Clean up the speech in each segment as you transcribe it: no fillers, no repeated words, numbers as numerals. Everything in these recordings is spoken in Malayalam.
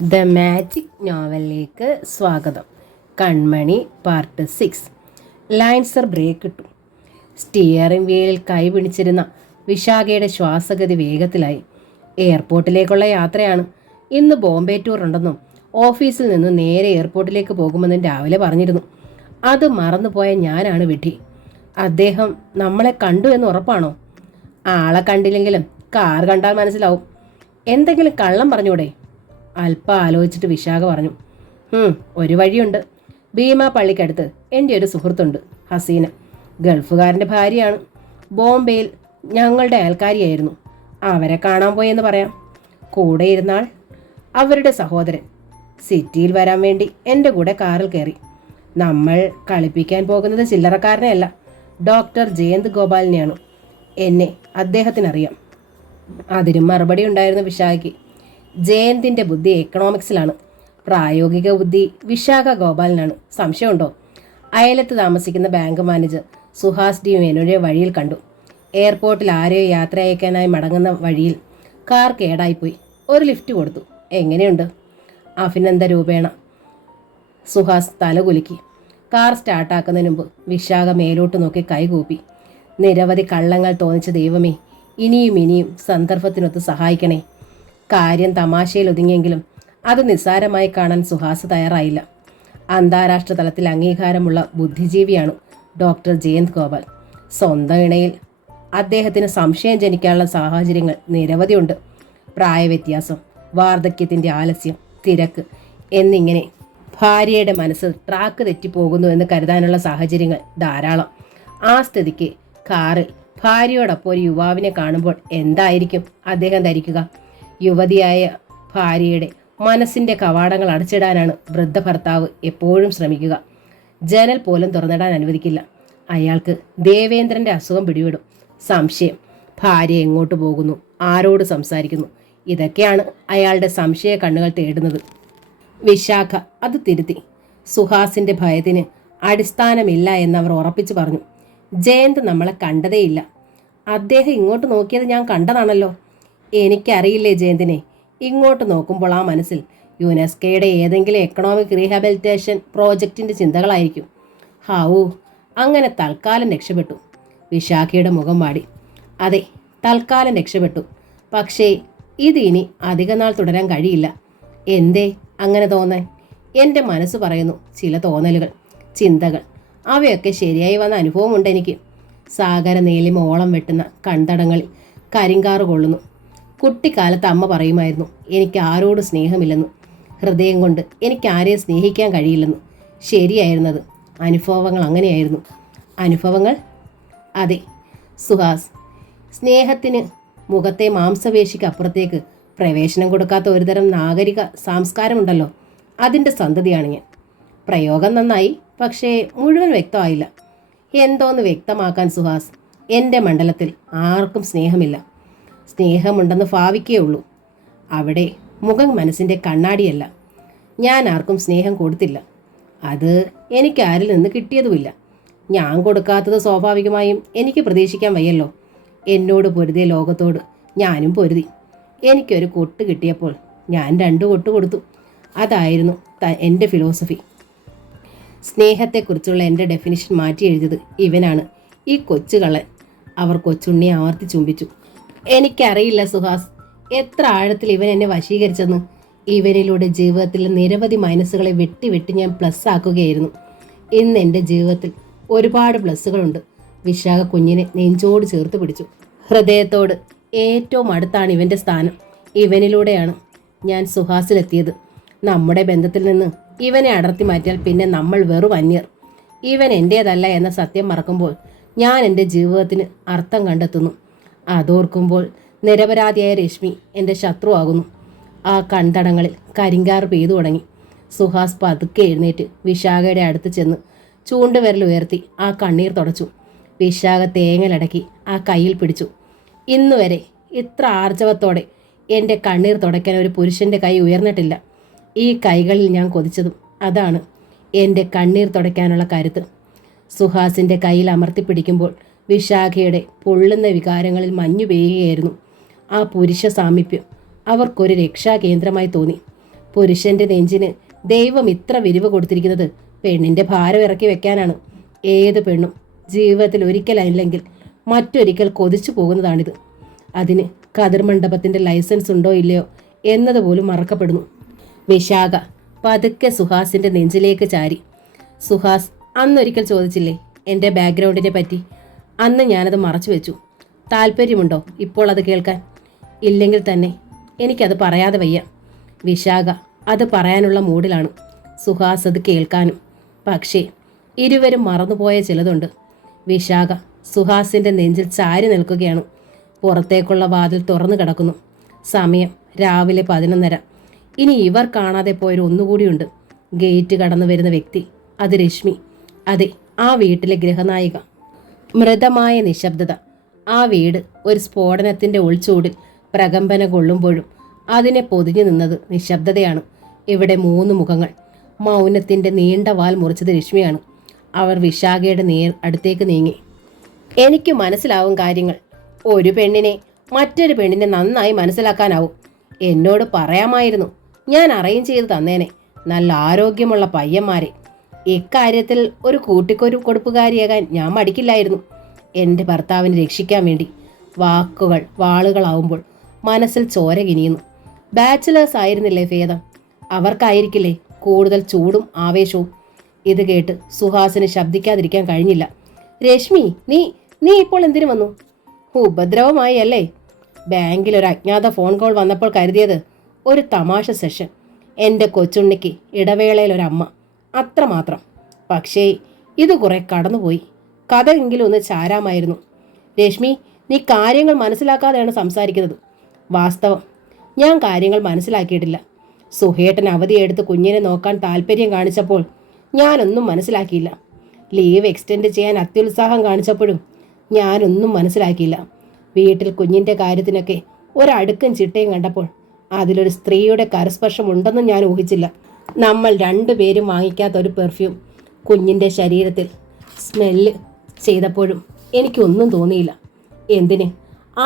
ദ മാജിക് നോവലിലേക്ക് സ്വാഗതം. കൺമണി പാർട്ട് 6. ലൈൻസർ ബ്രേക്ക് ഇട്ടു. സ്റ്റിയറിംഗ് വീലിൽ കൈ പിടിച്ചിരുന്ന വിശാഖയുടെ ശ്വാസഗതി വേഗത്തിലായി. എയർപോർട്ടിലേക്കുള്ള യാത്രയാണ്. ഇന്ന് ബോംബെ ടൂർ ഉണ്ടെന്നും ഓഫീസിൽ നിന്ന് നേരെ എയർപോർട്ടിലേക്ക് പോകുമെന്നും രാവിലെ പറഞ്ഞിരുന്നു. അത് മറന്നുപോയ ഞാനാണ് വിഡ്ഢി. അദ്ദേഹം നമ്മളെ കണ്ടു എന്ന് ഉറപ്പാണോ? ആളെ കണ്ടില്ലെങ്കിലും കാർ കണ്ടാൽ മനസ്സിലാവും. എന്തെങ്കിലും കള്ളം പറഞ്ഞൂടെ? അല്പം ആലോചിച്ചിട്ട് വിശാഖ പറഞ്ഞു. ഒരു വഴിയുണ്ട്. ഭീമ പള്ളിക്കടുത്ത് എൻ്റെ ഒരു സുഹൃത്തുണ്ട്, ഹസീന. ഗൾഫുകാരൻ്റെ ഭാര്യയാണ്. ബോംബെയിൽ ഞങ്ങളുടെ അയൽക്കാരിയായിരുന്നു. അവരെ കാണാൻ പോയെന്ന് പറയാം. കൂടെ ഇരുന്നാൾ അവരുടെ സഹോദരൻ സിറ്റിയിൽ വരാൻ വേണ്ടി എൻ്റെ കൂടെ കാറിൽ കയറി. നമ്മൾ കളിപ്പിക്കാൻ പോകുന്നത് ചില്ലറക്കാരനെയല്ല, ഡോക്ടർ ജയന്ത് ഗോപാലിനെയാണ്. എന്നെ അദ്ദേഹത്തിനറിയാം. അതിനും മറുപടി ഉണ്ടായിരുന്നു വിശാഖയ്ക്ക്. ജയന്തിൻ്റെ ബുദ്ധി എക്കണോമിക്സിലാണ്, പ്രായോഗിക ബുദ്ധി വിശാഖ ഗോപാലിനാണ്. സംശയമുണ്ടോ? അയലത്ത് താമസിക്കുന്ന ബാങ്ക് മാനേജർ സുഹാസ് ഡി മേനോനെ വഴിയിൽ കണ്ടു. എയർപോർട്ടിൽ ആരെയോ യാത്ര അയക്കാനായി മടങ്ങുന്ന വഴിയിൽ കാർ കേടായിപ്പോയി. ഒരു ലിഫ്റ്റ് കൊടുത്തു. എങ്ങനെയുണ്ട്? അഭിനന്ദ രൂപേണ. സുഹാസ് തലകുലുക്കി. കാർ സ്റ്റാർട്ടാക്കുന്നതിന് മുമ്പ് വിശാഖ മേലോട്ട് നോക്കി കൈകൂപ്പി. നിരവധി കള്ളങ്ങൾ തോന്നിച്ച ദൈവമേ, ഇനിയും സന്ദർഭത്തിനൊത്ത് സഹായിക്കണേ. കാര്യം തമാശയിൽ ഒതുങ്ങിയെങ്കിലും അത് നിസ്സാരമായി കാണാൻ സുഹാസ് തയ്യാറായില്ല. അന്താരാഷ്ട്ര തലത്തിൽ അംഗീകാരമുള്ള ബുദ്ധിജീവിയാണ് ഡോക്ടർ ജയന്ത് ഗോപാൽ. സ്വന്തം ഇണയിൽ അദ്ദേഹത്തിന് സംശയം ജനിക്കാനുള്ള സാഹചര്യങ്ങൾ നിരവധിയുണ്ട്. പ്രായവ്യത്യാസം, വാർദ്ധക്യത്തിൻ്റെ ആലസ്യം, തിരക്ക് എന്നിങ്ങനെ ഭാര്യയുടെ മനസ്സ് ട്രാക്ക് തെറ്റിപ്പോകുന്നു എന്ന് കരുതാനുള്ള സാഹചര്യങ്ങൾ ധാരാളം. ആ സ്ഥിതിക്ക് കാറിൽ ഭാര്യയോടൊപ്പം ഒരു യുവാവിനെ കാണുമ്പോൾ എന്തായിരിക്കും അദ്ദേഹം ധരിക്കുക? യുവതിയായ ഭാര്യയുടെ മനസ്സിൻ്റെ കവാടങ്ങൾ അടച്ചിടാനാണ് വൃദ്ധ ഭർത്താവ് എപ്പോഴും ശ്രമിക്കുക. ജനൽ പോലും തുറന്നിടാൻ അനുവദിക്കില്ല. അയാൾക്ക് ദേവേന്ദ്രൻ്റെ അസുഖം പിടിവിടും. സംശയം. ഭാര്യ എങ്ങോട്ട് പോകുന്നു, ആരോട് സംസാരിക്കുന്നു, ഇതൊക്കെയാണ് അയാളുടെ സംശയ കണ്ണുകൾ തേടുന്നത്. വിശാഖ അത് തിരുത്തി. സുഹാസിൻ്റെ ഭയത്തിന് അടിസ്ഥാനമില്ല എന്നവർ ഉറപ്പിച്ചു പറഞ്ഞു. ജയന്ത് നമ്മളെ കണ്ടതേയില്ല. അദ്ദേഹം ഇങ്ങോട്ട് നോക്കിയത് ഞാൻ കണ്ടതാണല്ലോ. എനിക്കറിയില്ലേ ജയന്തിനെ? ഇങ്ങോട്ട് നോക്കുമ്പോൾ ആ മനസ്സിൽ യുനെസ്കോയുടെ ഏതെങ്കിലും എക്കണോമിക് റീഹാബിലിറ്റേഷൻ പ്രോജക്റ്റിൻ്റെ ചിന്തകളായിരിക്കും. ഹാവൂ, അങ്ങനെ തൽക്കാലം രക്ഷപ്പെട്ടു. വിശാഖയുടെ മുഖം വാടി. അതെ, തൽക്കാലം രക്ഷപ്പെട്ടു. പക്ഷേ ഇത് ഇനി അധികനാൾ തുടരാൻ കഴിയില്ല. എന്തേ അങ്ങനെ തോന്നാൻ? എൻ്റെ മനസ്സ് പറയുന്നു ചില തോന്നലുകൾ, ചിന്തകൾ. അവയൊക്കെ ശരിയായി വന്ന അനുഭവമുണ്ട് എനിക്ക്. സാഗര നീലിമ ഓളം വെട്ടുന്ന കൺതടങ്ങളിൽ കരിങ്കാറ് കൊള്ളുന്നു. കുട്ടിക്കാലത്ത് അമ്മ പറയുമായിരുന്നു എനിക്ക് ആരോട് സ്നേഹമില്ലെന്ന്, ഹൃദയം കൊണ്ട് എനിക്ക് ആരെയും സ്നേഹിക്കാൻ കഴിയില്ലെന്ന്. ശരിയായിരുന്നത്. അനുഭവങ്ങൾ അങ്ങനെയായിരുന്നു. അനുഭവങ്ങൾ? അതെ സുഹാസ്, സ്നേഹത്തിന് മുഖത്തെ മാംസപേശിക്ക് അപ്പുറത്തേക്ക് പ്രവേശനം കൊടുക്കാത്ത ഒരുതരം നാഗരിക സംസ്കാരമുണ്ടല്ലോ, അതിൻ്റെ സന്തതിയാണ് ഞാൻ. പ്രയോഗം നന്നായി, പക്ഷേ മുഴുവൻ വ്യക്തമായില്ല. എന്തോന്ന് വ്യക്തമാക്കാൻ സുഹാസ്? എൻ്റെ മണ്ഡലത്തിൽ ആർക്കും സ്നേഹമില്ല. സ്നേഹമുണ്ടെന്ന് ഭാവിക്കേ ഉള്ളൂ. അവിടെ മുഖം മനസ്സിൻ്റെ കണ്ണാടിയല്ല. ഞാൻ ആർക്കും സ്നേഹം കൊടുത്തില്ല. അത് എനിക്ക് ആരിൽ നിന്ന് കിട്ടിയതുമില്ല. ഞാൻ കൊടുക്കാത്തത് സ്വാഭാവികമായും എനിക്ക് പ്രതീക്ഷിക്കാൻ വയ്യല്ലോ. എന്നോട് പൊരുതിയ ലോകത്തോട് ഞാനും പൊരുതി. എനിക്കൊരു കൊട്ട് കിട്ടിയപ്പോൾ ഞാൻ 2 കൊട്ട് കൊടുത്തു. അതായിരുന്നു എൻ്റെ ഫിലോസഫി. സ്നേഹത്തെക്കുറിച്ചുള്ള എൻ്റെ ഡെഫിനിഷൻ മാറ്റി എഴുതിയത് ഇവനാണ്, ഈ കൊച്ചുകള്ളൻ. അവർ കൊച്ചുണ്ണിയെ ആവർത്തി ചുംബിച്ചു. എനിക്കറിയില്ല സുഹാസ്, എത്ര ആഴത്തിൽ ഇവൻ എന്നെ വശീകരിച്ചെന്ന്. ഇവനിലൂടെ ജീവിതത്തിൽ നിരവധി മൈനസുകളെ വെട്ടി ഞാൻ പ്ലസ് ആക്കുകയായിരുന്നു. ഇന്ന് എൻ്റെ ജീവിതത്തിൽ ഒരുപാട് പ്ലസ്സുകളുണ്ട്. വിശാഖ കുഞ്ഞിനെ നെഞ്ചോട് ചേർത്ത് പിടിച്ചു. ഹൃദയത്തോട് ഏറ്റവും അടുത്താണ് ഇവൻ്റെ സ്ഥാനം. ഇവനിലൂടെയാണ് ഞാൻ സുഹാസിലെത്തിയത്. നമ്മുടെ ബന്ധത്തിൽ നിന്ന് ഇവനെ അടർത്തി മാറ്റിയാൽ പിന്നെ നമ്മൾ വെറും അന്യർ. ഇവൻ എൻ്റേതല്ല എന്ന സത്യം മറക്കുമ്പോൾ ഞാൻ എൻ്റെ ജീവിതത്തിന് അർത്ഥം കണ്ടെത്തുന്നു. അതോർക്കുമ്പോൾ നിരപരാധിയായ രശ്മി എൻ്റെ ശത്രുവാകുന്നു. ആ കൺതടങ്ങളിൽ കരിങ്കാർ പെയ്തു തുടങ്ങി. സുഹാസ് പതുക്കെ എഴുന്നേറ്റ് വിശാഖയുടെ അടുത്ത് ചെന്ന് ചൂണ്ടുവിരൽ ഉയർത്തി ആ കണ്ണീർ തുടച്ചു. വിശാഖ തേങ്ങലടക്കി ആ കയ്യിൽ പിടിച്ചു. ഇന്നുവരെ ഇത്ര ആർജവത്തോടെ എൻ്റെ കണ്ണീർ തുടയ്ക്കാൻ ഒരു പുരുഷൻ്റെ കൈ ഉയർന്നിട്ടില്ല. ഈ കൈകളിൽ ഞാൻ കൊതിച്ചതും അതാണ്, എൻ്റെ കണ്ണീർ തുടയ്ക്കാനുള്ള കരുത്ത്. സുഹാസിൻ്റെ കയ്യിൽ അമർത്തിപ്പിടിക്കുമ്പോൾ വിശാഖയുടെ പൊള്ളുന്ന വികാരങ്ങളിൽ മഞ്ഞു പെയ്യുകയായിരുന്നു. ആ പുരുഷ സാമീപ്യം അവർക്കൊരു രക്ഷാകേന്ദ്രമായി തോന്നി. പുരുഷന്റെ നെഞ്ചിന് ദൈവം ഇത്ര വിരിവ് കൊടുത്തിരിക്കുന്നത് പെണ്ണിന്റെ ഭാരം ഇറക്കി വെക്കാനാണ്. ഏത് പെണ്ണും ജീവിതത്തിൽ ഒരിക്കലല്ലെങ്കിൽ മറ്റൊരിക്കൽ കൊതിച്ചു പോകുന്നതാണിത്. അതിന് കതിർ മണ്ഡപത്തിന്റെ ലൈസൻസ് ഉണ്ടോ ഇല്ലയോ എന്നതുപോലും മറക്കപ്പെടുന്നു. വിശാഖ പതുക്കെ സുഹാസിന്റെ നെഞ്ചിലേക്ക് ചാരി. സുഹാസ് അന്നൊരിക്കൽ ചോദിച്ചില്ലേ എൻ്റെ ബാക്ക്ഗ്രൗണ്ടിനെ പറ്റി? അന്ന് ഞാനത് മറച്ചു വെച്ചു. താല്പര്യമുണ്ടോ ഇപ്പോൾ അത് കേൾക്കാൻ? ഇല്ലെങ്കിൽ തന്നെ എനിക്കത് പറയാതെ വയ്യ. വിശാഖ അത് പറയാനുള്ള മൂഡിലാണ്, സുഹാസ് അത് കേൾക്കാനും. പക്ഷേ ഇരുവരും മറന്നുപോയ ചിലതുണ്ട്. വിശാഖ സുഹാസിന്റെ നെഞ്ചിൽ ചാരി നിൽക്കുകയാണ്. പുറത്തേക്കുള്ള വാതിൽ തുറന്നു കിടക്കുന്നു. സമയം രാവിലെ 11:30. ഇനി ഇവർ കാണാതെ പോയൊരു ഒന്നുകൂടിയുണ്ട്. ഗേറ്റ് കടന്നു വരുന്ന വ്യക്തി. അത് രശ്മി. അതെ, ആ വീട്ടിലെ ഗൃഹനായിക. മൃതമായ നിശബ്ദത. ആ വീട് ഒരു സ്ഫോടനത്തിന്റെ ഒളിച്ചൂടിൽ പ്രകമ്പന കൊള്ളുമ്പോഴും അതിനെ പൊതിഞ്ഞു നിന്നത് നിശബ്ദതയാണ്. ഇവിടെ 3 മുഖങ്ങൾ. മൗനത്തിന്റെ നീണ്ട വാൽ മുറിച്ചത് രശ്മിയാണ്. അവർ വിശാഖയുടെ അടുത്തേക്ക് നീങ്ങി. എനിക്ക് മനസ്സിലാവും കാര്യങ്ങൾ. ഒരു പെണ്ണിനെ മറ്റൊരു പെണ്ണിനെ നന്നായി മനസ്സിലാക്കാനാവും. എന്നോട് പറയാമായിരുന്നു, ഞാൻ അറേഞ്ച് ചെയ്ത് തന്നേനെ നല്ല ആരോഗ്യമുള്ള പയ്യന്മാരെ. ഇക്കാര്യത്തിൽ ഒരു കൊടുപ്പുകാരിയാകാൻ ഞാൻ മടിക്കില്ലായിരുന്നു. എൻ്റെ ഭർത്താവിനെ രക്ഷിക്കാൻ വേണ്ടി. വാക്കുകൾ വാളുകളാവുമ്പോൾ മനസ്സിൽ ചോര കിനിയുന്നു. ബാച്ചിലേഴ്സ് ആയിരുന്നില്ലേ ഭേദം? അവർക്കായിരിക്കില്ലേ കൂടുതൽ ചൂടും ആവേശവും. ഇത് കേട്ട് സുഹാസിന് ശബ്ദിക്കാതിരിക്കാൻ കഴിഞ്ഞില്ല. രശ്മി, നീ ഇപ്പോൾ എന്തിനു വന്നു? ഉപദ്രവമായി അല്ലേ? ബാങ്കിൽ ഒരു അജ്ഞാത ഫോൺ കോൾ വന്നപ്പോൾ കരുതിയത് ഒരു തമാശ സെഷൻ. എൻ്റെ കൊച്ചുണ്ണിക്ക് ഇടവേളയിൽ ഒരമ്മ, അത്രമാത്രം. പക്ഷേ ഇത് കുറെ കടന്നുപോയി. കഥ എങ്കിലും ഒന്ന് ചാരാമായിരുന്നു. രശ്മി, നീ കാര്യങ്ങൾ മനസ്സിലാക്കാതെയാണ് സംസാരിക്കുന്നത്. വാസ്തവം ഞാൻ കാര്യങ്ങൾ മനസ്സിലാക്കിയിട്ടില്ല. സുഹേട്ടൻ അവധിയെടുത്ത് കുഞ്ഞിനെ നോക്കാൻ താല്പര്യം കാണിച്ചപ്പോൾ ഞാനൊന്നും മനസ്സിലാക്കിയില്ല. ലീവ് എക്സ്റ്റെൻഡ് ചെയ്യാൻ അത്യുത്സാഹം കാണിച്ചപ്പോഴും ഞാനൊന്നും മനസ്സിലാക്കിയില്ല. വീട്ടിൽ കുഞ്ഞിൻ്റെ കാര്യത്തിനൊക്കെ ഒരടുക്കും ചിട്ടയും കണ്ടപ്പോൾ അതിലൊരു സ്ത്രീയുടെ കരസ്പർശം ഉണ്ടെന്നും ഞാൻ ഊഹിച്ചില്ല. നമ്മൾ 2 പേരും വാങ്ങിക്കാത്ത ഒരു പെർഫ്യൂം കുഞ്ഞിൻ്റെ ശരീരത്തിൽ സ്മെല്ല് ചെയ്തപ്പോഴും എനിക്കൊന്നും തോന്നിയില്ല. എന്തിന്?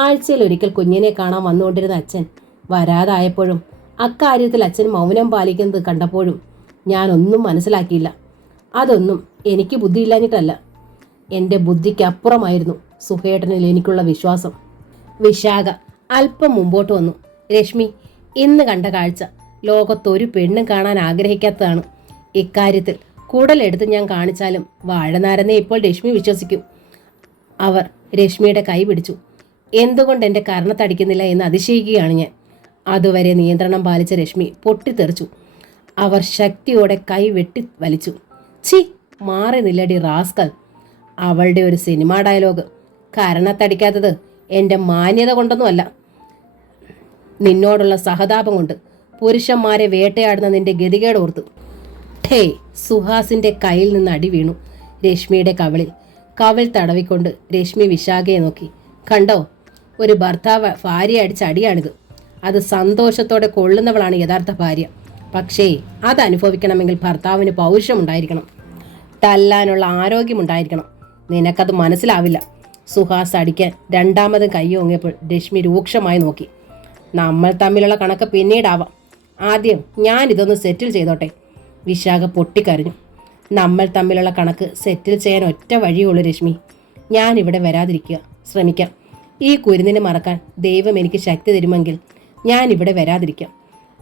ആഴ്ചയിലൊരിക്കൽ കുഞ്ഞിനെ കാണാൻ വന്നുകൊണ്ടിരുന്ന അച്ഛൻ വരാതായപ്പോഴും അക്കാര്യത്തിൽ അച്ഛൻ മൗനം പാലിക്കുന്നത് കണ്ടപ്പോഴും ഞാനൊന്നും മനസ്സിലാക്കിയില്ല. അതൊന്നും എനിക്ക് ബുദ്ധിയില്ലാഞ്ഞിട്ടല്ല, എൻ്റെ ബുദ്ധിക്കപ്പുറമായിരുന്നു സുഹേട്ടനിൽ എനിക്കുള്ള വിശ്വാസം. വിശാഖ അല്പം മുമ്പോട്ട് വന്നു. രശ്മി, ഇന്ന് കണ്ട കാഴ്ച ലോകത്തൊരു പെണ്ണും കാണാൻ ആഗ്രഹിക്കാത്തതാണ്. ഇക്കാര്യത്തിൽ കുടലെടുത്ത് ഞാൻ കാണിച്ചാലും വാഴനാരനെ ഇപ്പോൾ രശ്മി വിശ്വസിക്കും. അവർ രശ്മിയുടെ കൈ പിടിച്ചു. എന്തുകൊണ്ട് എൻ്റെ കർണത്തടിക്കുന്നില്ല എന്ന് അതിശയിക്കുകയാണ് ഞാൻ. അതുവരെ നിയന്ത്രണം പാലിച്ച രശ്മി പൊട്ടിത്തെറിച്ചു. അവർ ശക്തിയോടെ കൈ വെട്ടി വലിച്ചു. ഛി, മാറി നില്ലടി റാസ്കൽ. അവളുടെ ഒരു സിനിമാ ഡയലോഗ്. കരണത്തടിക്കാത്തത് എൻ്റെ മാന്യത കൊണ്ടൊന്നുമല്ല, നിന്നോടുള്ള സഹതാപം കൊണ്ട്. പുരുഷന്മാരെ വേട്ടയാടുന്ന നിന്റെ ഗതികേട് ഓർത്തു. ഠേ! സുഹാസിന്റെ കയ്യിൽ നിന്ന് അടി വീണു രശ്മിയുടെ കവിളിൽ. കവിൾ തടവിക്കൊണ്ട് രശ്മി വിശാഖയെ നോക്കി. കണ്ടോ, ഒരു ഭർത്താവ് ഭാര്യ അടിച്ച അടിയാണിത്. അത് സന്തോഷത്തോടെ കൊള്ളുന്നവളാണ് യഥാർത്ഥ ഭാര്യ. പക്ഷേ അത് അനുഭവിക്കണമെങ്കിൽ ഭർത്താവിന് പൗരുഷമുണ്ടായിരിക്കണം, തല്ലാനുള്ള ആരോഗ്യമുണ്ടായിരിക്കണം. നിനക്കത് മനസ്സിലാവില്ല. സുഹാസ് അടിക്കാൻ രണ്ടാമതും കൈ ഓങ്ങിയപ്പോൾ രശ്മി രൂക്ഷമായി നോക്കി. നമ്മൾ തമ്മിലുള്ള കണക്ക് പിന്നീടാവാം, ആദ്യം ഞാൻ ഇതൊന്ന് സെറ്റിൽ ചെയ്തോട്ടെ. വിശാഖ പൊട്ടിക്കരഞ്ഞു. നമ്മൾ തമ്മിലുള്ള കണക്ക് സെറ്റിൽ ചെയ്യാൻ ഒറ്റ വഴിയുള്ളൂ രശ്മി. ഞാൻ ഇവിടെ വരാതിരിക്കുക ശ്രമിക്കാം. ഈ കുരുന്നിനെ മറക്കാൻ ദൈവം എനിക്ക് ശക്തി തരുമെങ്കിൽ ഞാൻ ഇവിടെ വരാതിരിക്കാം.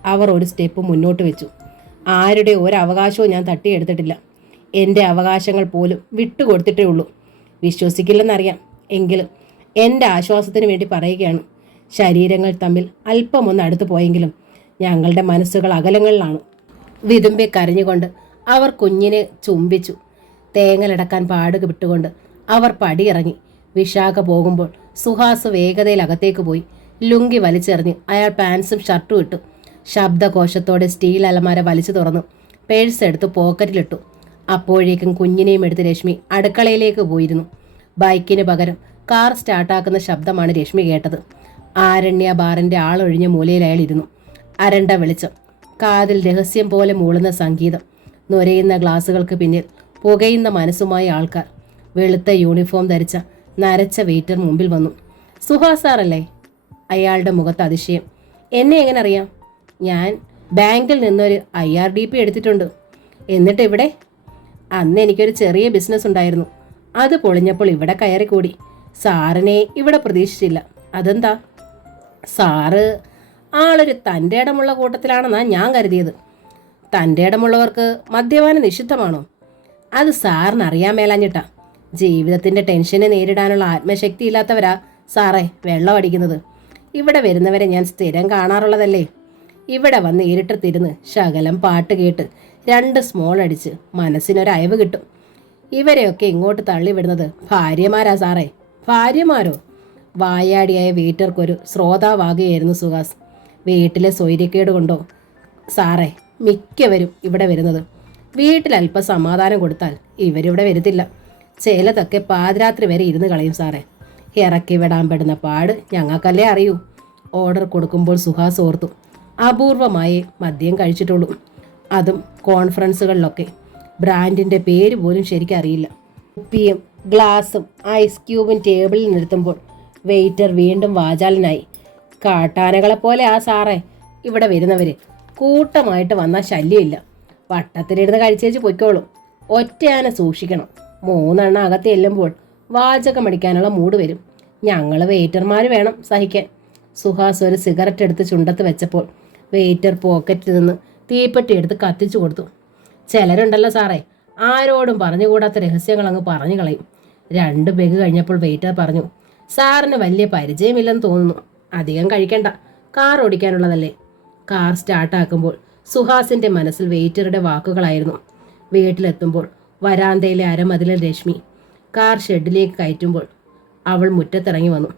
അവർ ഒരു സ്റ്റെപ്പ് മുന്നോട്ട് വെച്ചു. ആരുടെ ഒരവകാശവും ഞാൻ തട്ടിയെടുത്തിട്ടില്ല. എൻ്റെ അവകാശങ്ങൾ പോലും വിട്ടുകൊടുത്തിട്ടേ ഉള്ളൂ. വിശ്വസിക്കില്ലെന്നറിയാം, എങ്കിലും എൻ്റെ ആശ്വാസത്തിന് വേണ്ടി പറയുകയാണ്. ശരീരങ്ങൾ തമ്മിൽ അല്പമൊന്ന് അടുത്തു പോയെങ്കിലും ഞങ്ങളുടെ മനസ്സുകൾ അകലങ്ങളിലാണ്. വിതുമ്പി കരഞ്ഞുകൊണ്ട് അവർ കുഞ്ഞിനെ ചുംബിച്ചു. തേങ്ങലടക്കാൻ പാടുക വിട്ടുകൊണ്ട് അവർ പടിയിറങ്ങി. വിശാഖ പോകുമ്പോൾ സുഹാസ് വേഗതയിൽ അകത്തേക്ക് പോയി. ലുങ്കി വലിച്ചെറിഞ്ഞ് അയാൾ പാൻസും ഷർട്ടും ഇട്ടു. ശബ്ദകോശത്തോടെ സ്റ്റീൽ അലമാര വലിച്ചു തുറന്നു പേഴ്സ് എടുത്ത് പോക്കറ്റിലിട്ടു. അപ്പോഴേക്കും കുഞ്ഞിനെയും എടുത്ത് രശ്മി അടുക്കളയിലേക്ക് പോയിരുന്നു. ബൈക്കിന് പകരം കാർ സ്റ്റാർട്ടാക്കുന്ന ശബ്ദമാണ് രശ്മി കേട്ടത്. ആരണ്യ ബാറിൻ്റെ ആളൊഴിഞ്ഞ മൂലയിൽ അയാൾ ഇരുന്നു. അരണ്ട വെളിച്ചം, കാതിൽ രഹസ്യം പോലെ മൂളുന്ന സംഗീതം. നുരയുന്ന ഗ്ലാസുകൾക്ക് പിന്നിൽ പുകയുന്ന മനസ്സുമായ ആൾക്കാർ. വെളുത്ത യൂണിഫോം ധരിച്ച നരച്ച വെയിറ്റർ മുമ്പിൽ വന്നു. സുഹാസ് സാറല്ലേ? അയാളുടെ മുഖത്ത് അതിശയം. എന്നെ എങ്ങനെ അറിയാം? ബാങ്കിൽ നിന്നൊരു IRDP എടുത്തിട്ടുണ്ട്. എന്നിട്ട് ഇവിടെ അന്ന് എനിക്കൊരു ചെറിയ ബിസിനസ് ഉണ്ടായിരുന്നു. അത് പൊളിഞ്ഞപ്പോൾ ഇവിടെ കയറിക്കൂടി. സാറിനെ ഇവിടെ പ്രതീക്ഷിച്ചില്ല. അതെന്താ? സാറ് ആളൊരു തൻ്റെ ഇടമുള്ള കൂട്ടത്തിലാണെന്നാണ് ഞാൻ കരുതിയത്. തൻ്റെ ഇടമുള്ളവർക്ക് മദ്യപാനം നിഷിദ്ധമാണോ? അത് സാറിന് അറിയാൻ മേലാഞ്ഞിട്ടാ. ജീവിതത്തിൻ്റെ ടെൻഷനെ നേരിടാനുള്ള ആത്മശക്തി ഇല്ലാത്തവരാ സാറേ വെള്ളം അടിക്കുന്നത്. ഇവിടെ വരുന്നവരെ ഞാൻ സ്ഥിരം കാണാറുള്ളതല്ലേ. ഇവിടെ വന്ന് ഇരുട്ടത്തിരുന്ന് ശകലം പാട്ട് കേട്ട് 2 സ്മോൾ അടിച്ച് മനസ്സിനൊരയവ് കിട്ടും. ഇവരെയൊക്കെ ഇങ്ങോട്ട് തള്ളിവിടുന്നത് ഭാര്യമാരാ സാറേ. ഭാര്യമാരോ? വായാടിയായ വീട്ടർക്കൊരു ശ്രോതാവാകുകയായിരുന്നു സുഹാസ്. വീട്ടിലെ സ്വൈര്യക്കേട് കൊണ്ടോ സാറേ മിക്കവരും ഇവിടെ വരുന്നത്? വീട്ടിൽ അല്പം സമാധാനം കൊടുത്താൽ ഇവരിവിടെ വരുത്തില്ല. ചിലതൊക്കെ പാതിരാത്രി വരെ ഇരുന്ന് കളയും സാറേ. ഇറക്കി വിടാൻ പെടുന്ന പാട് ഞങ്ങൾക്കല്ലേ അറിയൂ. ഓർഡർ കൊടുക്കുമ്പോൾ സുഹാസ് ഓർത്തു, അപൂർവമായി മദ്യം കഴിച്ചിട്ടുള്ളൂ. അതും കോൺഫറൻസുകളിലൊക്കെ. ബ്രാൻഡിൻ്റെ പേര് പോലും ശരിക്കറിയില്ല. കുപ്പിയും ഗ്ലാസും ഐസ് ക്യൂബും ടേബിളിൽ നിർത്തുമ്പോൾ വെയിറ്റർ വീണ്ടും വാചാലനായി. കാട്ടാനകളെപ്പോലെ ആ സാറേ ഇവിടെ വരുന്നവർ. കൂട്ടമായിട്ട് വന്നാൽ ശല്യമില്ല. വട്ടത്തിലിരുന്ന് കഴിച്ചേച്ച് പൊയ്ക്കോളും. ഒറ്റയാന സൂക്ഷിക്കണം. 3 എണ്ണം അകത്ത് ചെല്ലുമ്പോൾ വാചകമടിക്കാനുള്ള മൂഡ് വരും. ഞങ്ങൾ വെയിറ്റർമാർ വേണം സഹിക്കാൻ. സുഹാസ് ഒരു സിഗരറ്റ് എടുത്ത് ചുണ്ടത്ത് വെച്ചപ്പോൾ വെയിറ്റർ പോക്കറ്റിൽ നിന്ന് തീപ്പെട്ടി എടുത്ത് കത്തിച്ചു കൊടുത്തു. ചിലരുണ്ടല്ലോ സാറേ, ആരോടും പറഞ്ഞുകൂടാത്ത രഹസ്യങ്ങൾ അങ്ങ് പറഞ്ഞു കളയും. 2 പെഗ് കഴിഞ്ഞപ്പോൾ വെയിറ്റർ പറഞ്ഞു, സാറിന് വലിയ പരിചയമില്ലെന്ന് തോന്നുന്നു. അധികം കഴിക്കണ്ട, കാർ ഓടിക്കാനുള്ളതല്ലേ. കാർ സ്റ്റാർട്ടാക്കുമ്പോൾ സുഹാസിൻ്റെ മനസ്സിൽ വെയിറ്ററുടെ വാക്കുകളായിരുന്നു. വീട്ടിലെത്തുമ്പോൾ വരാന്തയിലെ അരമതിലിൽ രശ്മി. കാർ ഷെഡിലേക്ക് കയറ്റുമ്പോൾ അവൾ മുറ്റത്തിറങ്ങി വന്നു.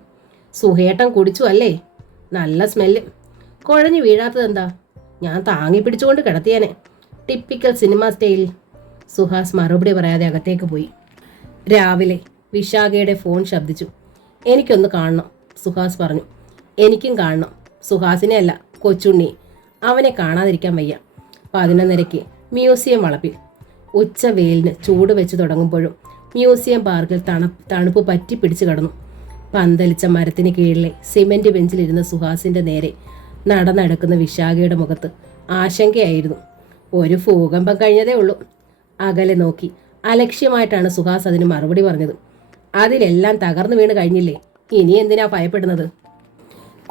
സുഹേട്ടൻ കുടിച്ചു അല്ലേ? നല്ല സ്മെല്ല്. കുഴഞ്ഞു വീഴാത്തതെന്താ? ഞാൻ താങ്ങി പിടിച്ചുകൊണ്ട് കിടത്തിയേനെ. ടിപ്പിക്കൽ സിനിമ സ്റ്റൈലിൽ. സുഹാസ് മറുപടി പറയാതെ അകത്തേക്ക് പോയി. രാവിലെ വിശാഖയുടെ ഫോൺ ശബ്ദിച്ചു. എനിക്കൊന്ന് കാണണം, സുഹാസ് പറഞ്ഞു. എനിക്കും കാണണം. സുഹാസിനെ അല്ല, കൊച്ചുണ്ണി. അവനെ കാണാതിരിക്കാൻ വയ്യ. 11:30 മ്യൂസിയം വളപ്പിൽ. ഉച്ച വെയിലിന് ചൂട് വെച്ച് തുടങ്ങുമ്പോഴും മ്യൂസിയം പാർക്കിൽ തണുപ്പ് പറ്റി പിടിച്ചു കിടന്നു. പന്തലിച്ച മരത്തിന് കീഴിലെ സിമെന്റ് ബെഞ്ചിലിരുന്ന സുഹാസിന്റെ നേരെ നടന്നെടുക്കുന്ന വിശാഖയുടെ മുഖത്ത് ആശങ്കയായിരുന്നു. ഒരു ഭൂകമ്പം കഴിഞ്ഞതേ ഉള്ളൂ. അകലെ നോക്കി അലക്ഷ്യമായിട്ടാണ് സുഹാസ് അതിന് മറുപടി പറഞ്ഞത്. അതിലെല്ലാം തകർന്നു വീണ് കഴിഞ്ഞില്ലേ, ഇനി എന്തിനാ ഭയപ്പെടുന്നത്?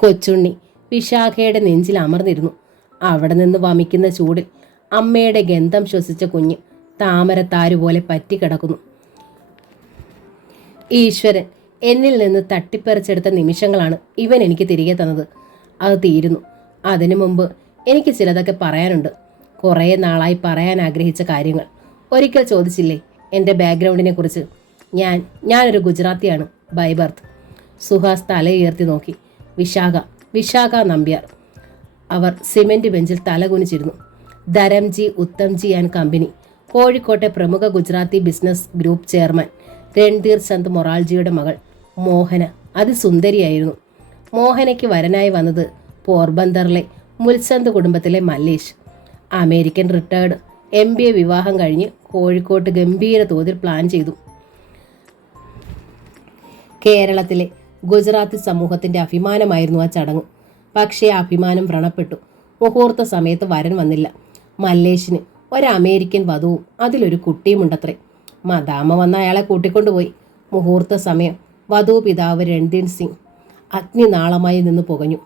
കൊച്ചുണ്ണി വിശാഖയുടെ നെഞ്ചിൽ അമർന്നിരുന്നു. അവിടെ നിന്ന് വമിക്കുന്ന ചൂടിൽ അമ്മയുടെ ഗന്ധം ശ്വസിച്ച കുഞ്ഞ് താമരത്താരുപോലെ പറ്റിക്കിടക്കുന്നു. ഈശ്വരൻ എന്നിൽ നിന്ന് തട്ടിപ്പറിച്ചെടുത്ത നിമിഷങ്ങളാണ് ഇവൻ എനിക്ക് തിരികെ തന്നത്. അത് തീരുന്നു. അതിനു മുമ്പ് എനിക്ക് ചിലതൊക്കെ പറയാനുണ്ട്. കുറേ നാളായി പറയാൻ ആഗ്രഹിച്ച കാര്യങ്ങൾ. ഒരിക്കൽ ചോദിച്ചില്ലേ എൻ്റെ ബാക്ക്ഗ്രൗണ്ടിനെ കുറിച്ച്? ഞാനൊരു ഗുജറാത്തിയാണ് ബൈ ബർത്ത്. സുഹാസ് തലയുയർത്തി നോക്കി. വിശാഖ നമ്പ്യാർ. അവർ സിമെന്റ് ബെഞ്ചിൽ തലകുനിച്ചിരുന്നു. ധരംജി ഉത്തംജി ആൻഡ് കമ്പനി, കോഴിക്കോട്ടെ പ്രമുഖ Gujarati business group chairman Randhir Chand മൊറാൾജിയുടെ മകൾ മോഹന അതിസുന്ദരിയായിരുന്നു. മോഹനയ്ക്ക് വരനായി വന്നത് പോർബന്തറിലെ മുൽചന്ദ് കുടുംബത്തിലെ മല്ലേഷ്. അമേരിക്കൻ റിട്ടയർഡ് MBA വിവാഹം കഴിഞ്ഞ് കോഴിക്കോട്ട് ഗംഭീര തോതിൽ പ്ലാൻ ചെയ്തു. കേരളത്തിലെ ഗുജറാത്തി സമൂഹത്തിൻ്റെ അഭിമാനമായിരുന്നു ആ ചടങ്ങ്. പക്ഷേ ആ അഭിമാനം വ്രണപ്പെട്ടു. മുഹൂർത്ത സമയത്ത് വരൻ വന്നില്ല. മല്ലേഷിന് ഒരമേരിക്കൻ വധുവും അതിലൊരു കുട്ടിയുമുണ്ടത്രേ. മദാമ വന്ന അയാളെ കൂട്ടിക്കൊണ്ടുപോയി. മുഹൂർത്ത സമയം വധു പിതാവ് രൺധീർ സിംഗ് അഗ്നിനാളമായി നിന്ന് പുകഞ്ഞു.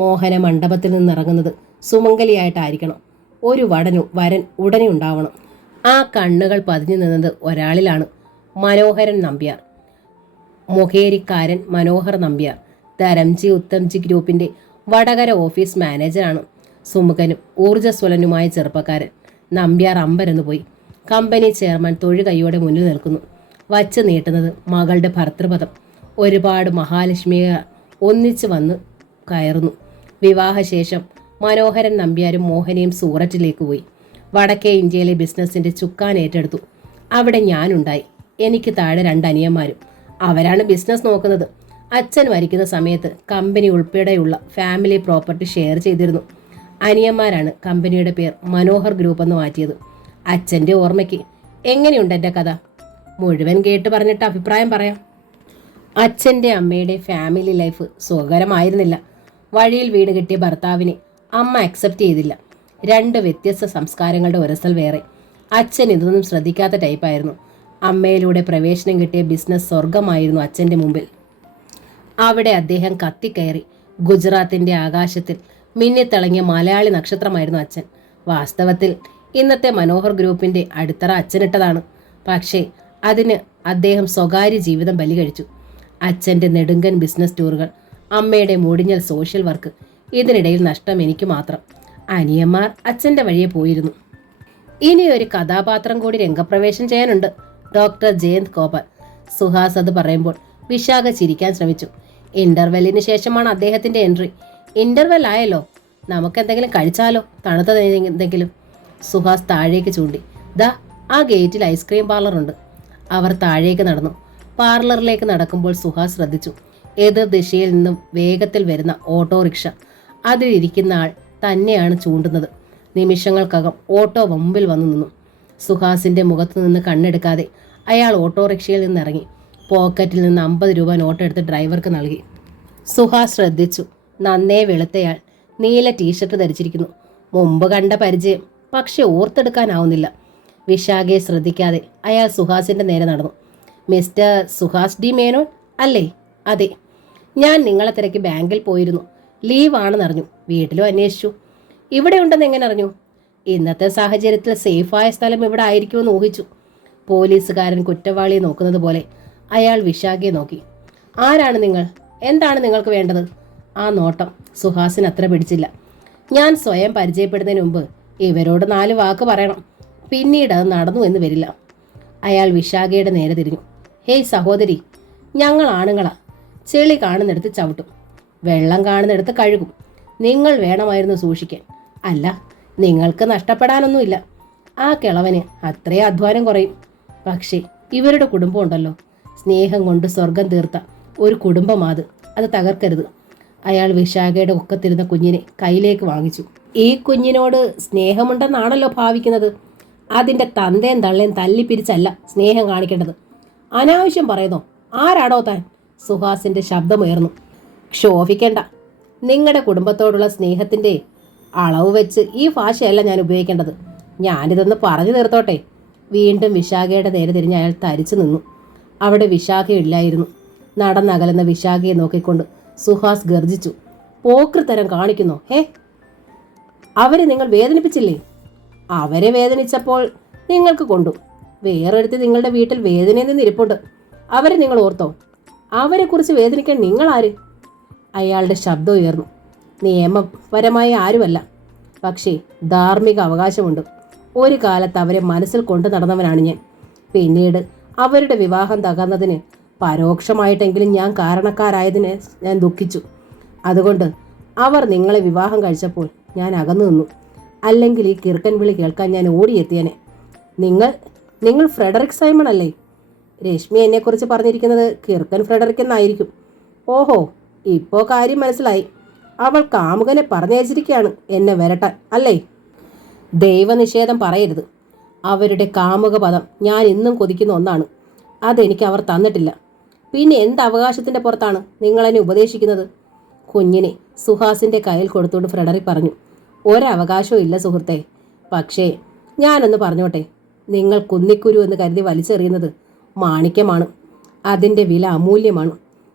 മോഹന മണ്ഡപത്തിൽ നിന്നിറങ്ങുന്നത് സുമംഗലിയായിട്ടായിരിക്കണം. ഒരു വരൻ ഉടനെ ഉണ്ടാവണം. ആ കണ്ണുകൾ പതിഞ്ഞു നിന്നത് ഒരാളിലാണ്, മനോഹരൻ നമ്പ്യാർ. മൊഹേരിക്കാരൻ മനോഹർ നമ്പ്യാർ ധരംജി ഉത്തംജി ഗ്രൂപ്പിൻ്റെ വടകര ഓഫീസ് മാനേജറാണ്. സുമുഖനും ഊർജ്ജസ്വലനുമായ ചെറുപ്പക്കാരൻ. നമ്പ്യാർ അമ്പരന്ന് പോയി. കമ്പനി ചെയർമാൻ തൊഴുകൈയോടെ മുന്നിൽ നിൽക്കുന്നു. വച്ച് നീട്ടുന്നത് മകളുടെ ഭർത്തൃപദം. ഒരുപാട് മഹാലക്ഷ്മിയെ ഒന്നിച്ചു വന്ന് കയറുന്നു. വിവാഹശേഷം മനോഹരൻ നമ്പ്യാരും മോഹനയും സൂററ്റിലേക്ക് പോയി. വടക്കേ ഇന്ത്യയിലെ ബിസിനസ്സിൻ്റെ ചുക്കാൻ ഏറ്റെടുത്തു. അവിടെ ഞാനുണ്ടായി. എനിക്ക് താഴെ 2 അനിയന്മാരും. അവരാണ് ബിസിനസ് നോക്കുന്നത്. അച്ഛൻ മരിക്കുന്ന സമയത്ത് കമ്പനി ഉൾപ്പെടെയുള്ള ഫാമിലി പ്രോപ്പർട്ടി ഷെയർ ചെയ്തിരുന്നു. അനിയന്മാരാണ് കമ്പനിയുടെ പേർ മനോഹർ ഗ്രൂപ്പ് എന്ന് മാറ്റിയത്. അച്ഛൻ്റെ ഓർമ്മയ്ക്ക്. എങ്ങനെയുണ്ട് എൻ്റെ കഥ? മുഴുവൻ കേട്ട് പറഞ്ഞിട്ട് അഭിപ്രായം പറയാം. അച്ഛൻ്റെ അമ്മയുടെ ഫാമിലി ലൈഫ് സുഖകരമായിരുന്നില്ല. വഴിയിൽ വീട് കിട്ടിയ ഭർത്താവിനെ അമ്മ അക്സെപ്റ്റ് ചെയ്തില്ല. രണ്ട് വ്യത്യസ്ത സംസ്കാരങ്ങളുടെ ഉരസൽ വേറെ. അച്ഛൻ ഇതൊന്നും ശ്രദ്ധിക്കാത്ത ടൈപ്പായിരുന്നു. അമ്മയിലൂടെ പ്രവേശനം കിട്ടിയ ബിസിനസ് സ്വർഗമായിരുന്നു അച്ഛൻ്റെ മുമ്പിൽ. അവിടെ അദ്ദേഹം കത്തിക്കയറി. ഗുജറാത്തിൻ്റെ ആകാശത്തിൽ മിന്നിത്തിളങ്ങിയ മലയാളി നക്ഷത്രമായിരുന്നു അച്ഛൻ. വാസ്തവത്തിൽ ഇന്നത്തെ മനോഹർ ഗ്രൂപ്പിൻ്റെ അടിത്തറ അച്ഛനിട്ടതാണ്. പക്ഷേ അതിന് അദ്ദേഹം സ്വകാര്യ ജീവിതം ബലി കഴിച്ചു. അച്ഛൻ്റെ നെടുങ്കൻ ബിസിനസ് ടൂറുകൾ, അമ്മയുടെ മുടിഞ്ഞൽ സോഷ്യൽ വർക്ക്, ഇതിനിടയിൽ നഷ്ടം എനിക്ക് മാത്രം. അനിയന്മാർ അച്ഛൻ്റെ വഴിയെ പോയിരുന്നു. ഇനി ഒരു കഥാപാത്രം കൂടി രംഗപ്രവേശം ചെയ്യാനുണ്ട്, ഡോക്ടർ ജയന്ത് കോപാൽ. സുഹാസ് അത് പറയുമ്പോൾ വിശാഖ ചിരിക്കാൻ ശ്രമിച്ചു. ഇന്റർവെല്ലിന് ശേഷമാണ് അദ്ദേഹത്തിൻ്റെ എൻട്രി. ഇന്റർവെൽ ആയല്ലോ, നമുക്കെന്തെങ്കിലും കഴിച്ചാലോ, തണുത്തത് എന്തെങ്കിലും. സുഹാസ് താഴേക്ക് ചൂണ്ടി. ദാ ആ ഗേറ്റിൽ ഐസ്ക്രീം പാർലറുണ്ട്. അവർ താഴേക്ക് നടന്നു. പാർലറിലേക്ക് നടക്കുമ്പോൾ സുഹാസ് ശ്രദ്ധിച്ചു, എതിർ ദിശയിൽ നിന്നും വേഗത്തിൽ വരുന്ന ഓട്ടോറിക്ഷ. അതിലിരിക്കുന്ന ആൾ തന്നെയാണ് ചൂണ്ടുന്നത്. നിമിഷങ്ങൾക്കകം ഓട്ടോ മുമ്പിൽ വന്നു നിന്നു. സുഹാസിൻ്റെ മുഖത്തു നിന്ന് കണ്ണെടുക്കാതെ അയാൾ ഓട്ടോറിക്ഷയിൽ നിന്നിറങ്ങി. പോക്കറ്റിൽ നിന്ന് 50 രൂപ നോട്ട് എടുത്ത് ഡ്രൈവർക്ക് നൽകി. സുഹാസ് ശ്രദ്ധിച്ചു. നന്നേ വെളുത്തയാൾ, നീല ടീഷർട്ട് ധരിച്ചിരിക്കുന്നു. മുമ്പ് കണ്ട പരിചയം, പക്ഷെ ഓർത്തെടുക്കാനാവുന്നില്ല. വിശാഖയെ ശ്രദ്ധിക്കാതെ അയാൾ സുഹാസിൻ്റെ നേരെ നടന്നു. മിസ്റ്റർ സുഹാസ് ഡി മേനോൻ അല്ലേ? അതെ, ഞാൻ നിങ്ങളെ തിരക്കി ബാങ്കിൽ പോയിരുന്നു. ലീവാണെന്നറിഞ്ഞു. വീട്ടിലും അന്വേഷിച്ചു. ഇവിടെ ഉണ്ടെന്ന് എങ്ങനെ അറിഞ്ഞു? ഇന്നത്തെ സാഹചര്യത്തിൽ സേഫായ സ്ഥലം ഇവിടെ ആയിരിക്കുമെന്ന് ഊഹിച്ചു. പോലീസുകാരൻ കുറ്റവാളിയെ നോക്കുന്നത് പോലെ അയാൾ വിശാഖയെ നോക്കി. ആരാണ് നിങ്ങൾ? എന്താണ് നിങ്ങൾക്ക് വേണ്ടത്? ആ നോട്ടം സുഹാസിന് അത്ര പിടിച്ചില്ല. ഞാൻ സ്വയം പരിചയപ്പെടുന്നതിന് മുമ്പ് ഇവരോട് 4 വാക്ക് പറയണം. പിന്നീട് അത് നടന്നു എന്ന് വരില്ല. അയാൾ വിശാഖയുടെ നേരെ തിരിഞ്ഞു. ഹേയ് സഹോദരി, ഞങ്ങൾ ആണുങ്ങളാ. ചെളി കാണുന്നിടത്ത് ചവിട്ടും, വെള്ളം കാണുന്നിടത്ത് കഴുകും. നിങ്ങൾ വേണമായിരുന്നു സൂക്ഷിക്കാൻ. അല്ല, നിങ്ങൾക്ക് നഷ്ടപ്പെടാനൊന്നുമില്ല. ആ കിളവന് അത്രയും അധ്വാനം കുറയും. പക്ഷേ ഇവരുടെ കുടുംബം ഉണ്ടല്ലോ, സ്നേഹം കൊണ്ട് സ്വർഗം തീർത്ത ഒരു കുടുംബമാത്. അത് തകർക്കരുത്. അയാൾ വിശാഖയുടെ ഒക്കത്തിരുന്ന കുഞ്ഞിനെ കയ്യിലേക്ക് വാങ്ങിച്ചു. ഈ കുഞ്ഞിനോട് സ്നേഹമുണ്ടെന്നാണല്ലോ ഭാവിക്കുന്നത്. അതിൻ്റെ തന്തയും തള്ളയും തല്ലിപ്പിരിച്ചല്ല സ്നേഹം കാണിക്കേണ്ടത്. അനാവശ്യം പറയുന്നോ? ആരാടോ താൻ? സുഹാസിൻ്റെ ശബ്ദമുയർന്നു. ക്ഷോഭിക്കേണ്ട. നിങ്ങളുടെ കുടുംബത്തോടുള്ള സ്നേഹത്തിൻ്റെ അളവ് വെച്ച് ഈ ഭാഷയല്ല ഞാൻ ഉപയോഗിക്കേണ്ടത്. ഞാനിതൊന്ന് പറഞ്ഞു തീർത്തോട്ടെ. വീണ്ടും വിശാഖയുടെ നേരെ തിരിഞ്ഞ് അയാൾ തരിച്ചു നിന്നു. അവിടെ വിശാഖയില്ലായിരുന്നു. നടന്നകലുന്ന വിശാഖയെ നോക്കിക്കൊണ്ട് സുഹാസ് ഗർജിച്ചു. പോക്കൃത്തരം കാണിക്കുന്നോ? അവരെ നിങ്ങൾ വേദനിപ്പിച്ചില്ലേ? അവരെ വേദനിച്ചപ്പോൾ നിങ്ങൾക്ക് കൊണ്ടു. വേറൊരുത്തി നിങ്ങളുടെ വീട്ടിൽ വേദനയിൽ നിന്ന് ഇരിപ്പുണ്ട്. അവരെ നിങ്ങൾ ഓർത്തോ? അവരെക്കുറിച്ച് വേദനിക്കാൻ നിങ്ങളാര്? അയാളുടെ ശബ്ദം ഉയർന്നു. നിയമപരമായി ആരുമല്ല, പക്ഷേ ധാർമ്മിക അവകാശമുണ്ട്. ഒരു കാലത്ത് അവരെ മനസ്സിൽ കൊണ്ടു നടന്നവനാണ് ഞാൻ. പിന്നീട് അവരുടെ വിവാഹം തകർന്നതിന് പരോക്ഷമായിട്ടെങ്കിലും ഞാൻ കാരണക്കാരായതിന് ഞാൻ ദുഃഖിച്ചു. അതുകൊണ്ട് അവർ നിങ്ങളെ വിവാഹം കഴിച്ചപ്പോൾ ഞാൻ അകന്നു നിന്നു. അല്ലെങ്കിൽ ഈ കിർക്കൻ വിളി കേൾക്കാൻ ഞാൻ ഓടിയെത്തിയനെ. നിങ്ങൾ ഫ്രെഡറിക് സൈമൺ അല്ലേ? രശ്മി എന്നെക്കുറിച്ച് പറഞ്ഞിരിക്കുന്നത് കിർക്കൻ ഫ്രെഡറിക് എന്നായിരിക്കും. ഓഹോ, ഇപ്പോൾ കാര്യം മനസ്സിലായി. അവൾ കാമുകനെ പറഞ്ഞയച്ചിരിക്കുകയാണ് എന്നെ വരട്ടാൻ, അല്ലേ? ദൈവനിഷേധം പറയരുത്. അവരുടെ കാമുക പദം ഞാൻ ഇന്നും കൊതിക്കുന്ന ഒന്നാണ്. അതെനിക്ക് അവർ തന്നിട്ടില്ല. പിന്നെ എന്ത് അവകാശത്തിൻ്റെ പുറത്താണ് നിങ്ങളെന്നെ ഉപദേശിക്കുന്നത്? കുഞ്ഞിനെ സുഹാസിൻ്റെ കയ്യിൽ കൊടുത്തുകൊണ്ട് ഫ്രെഡറിക് പറഞ്ഞു. ഒരവകാശവും ഇല്ല സുഹൃത്തെ. പക്ഷേ ഞാനൊന്ന് പറഞ്ഞോട്ടെ, നിങ്ങൾ കുന്നിക്കുരു എന്ന് കരുതി വലിച്ചെറിയുന്നത് മാണിക്യമാണ്. അതിൻ്റെ വില അമൂല്യമാണ്.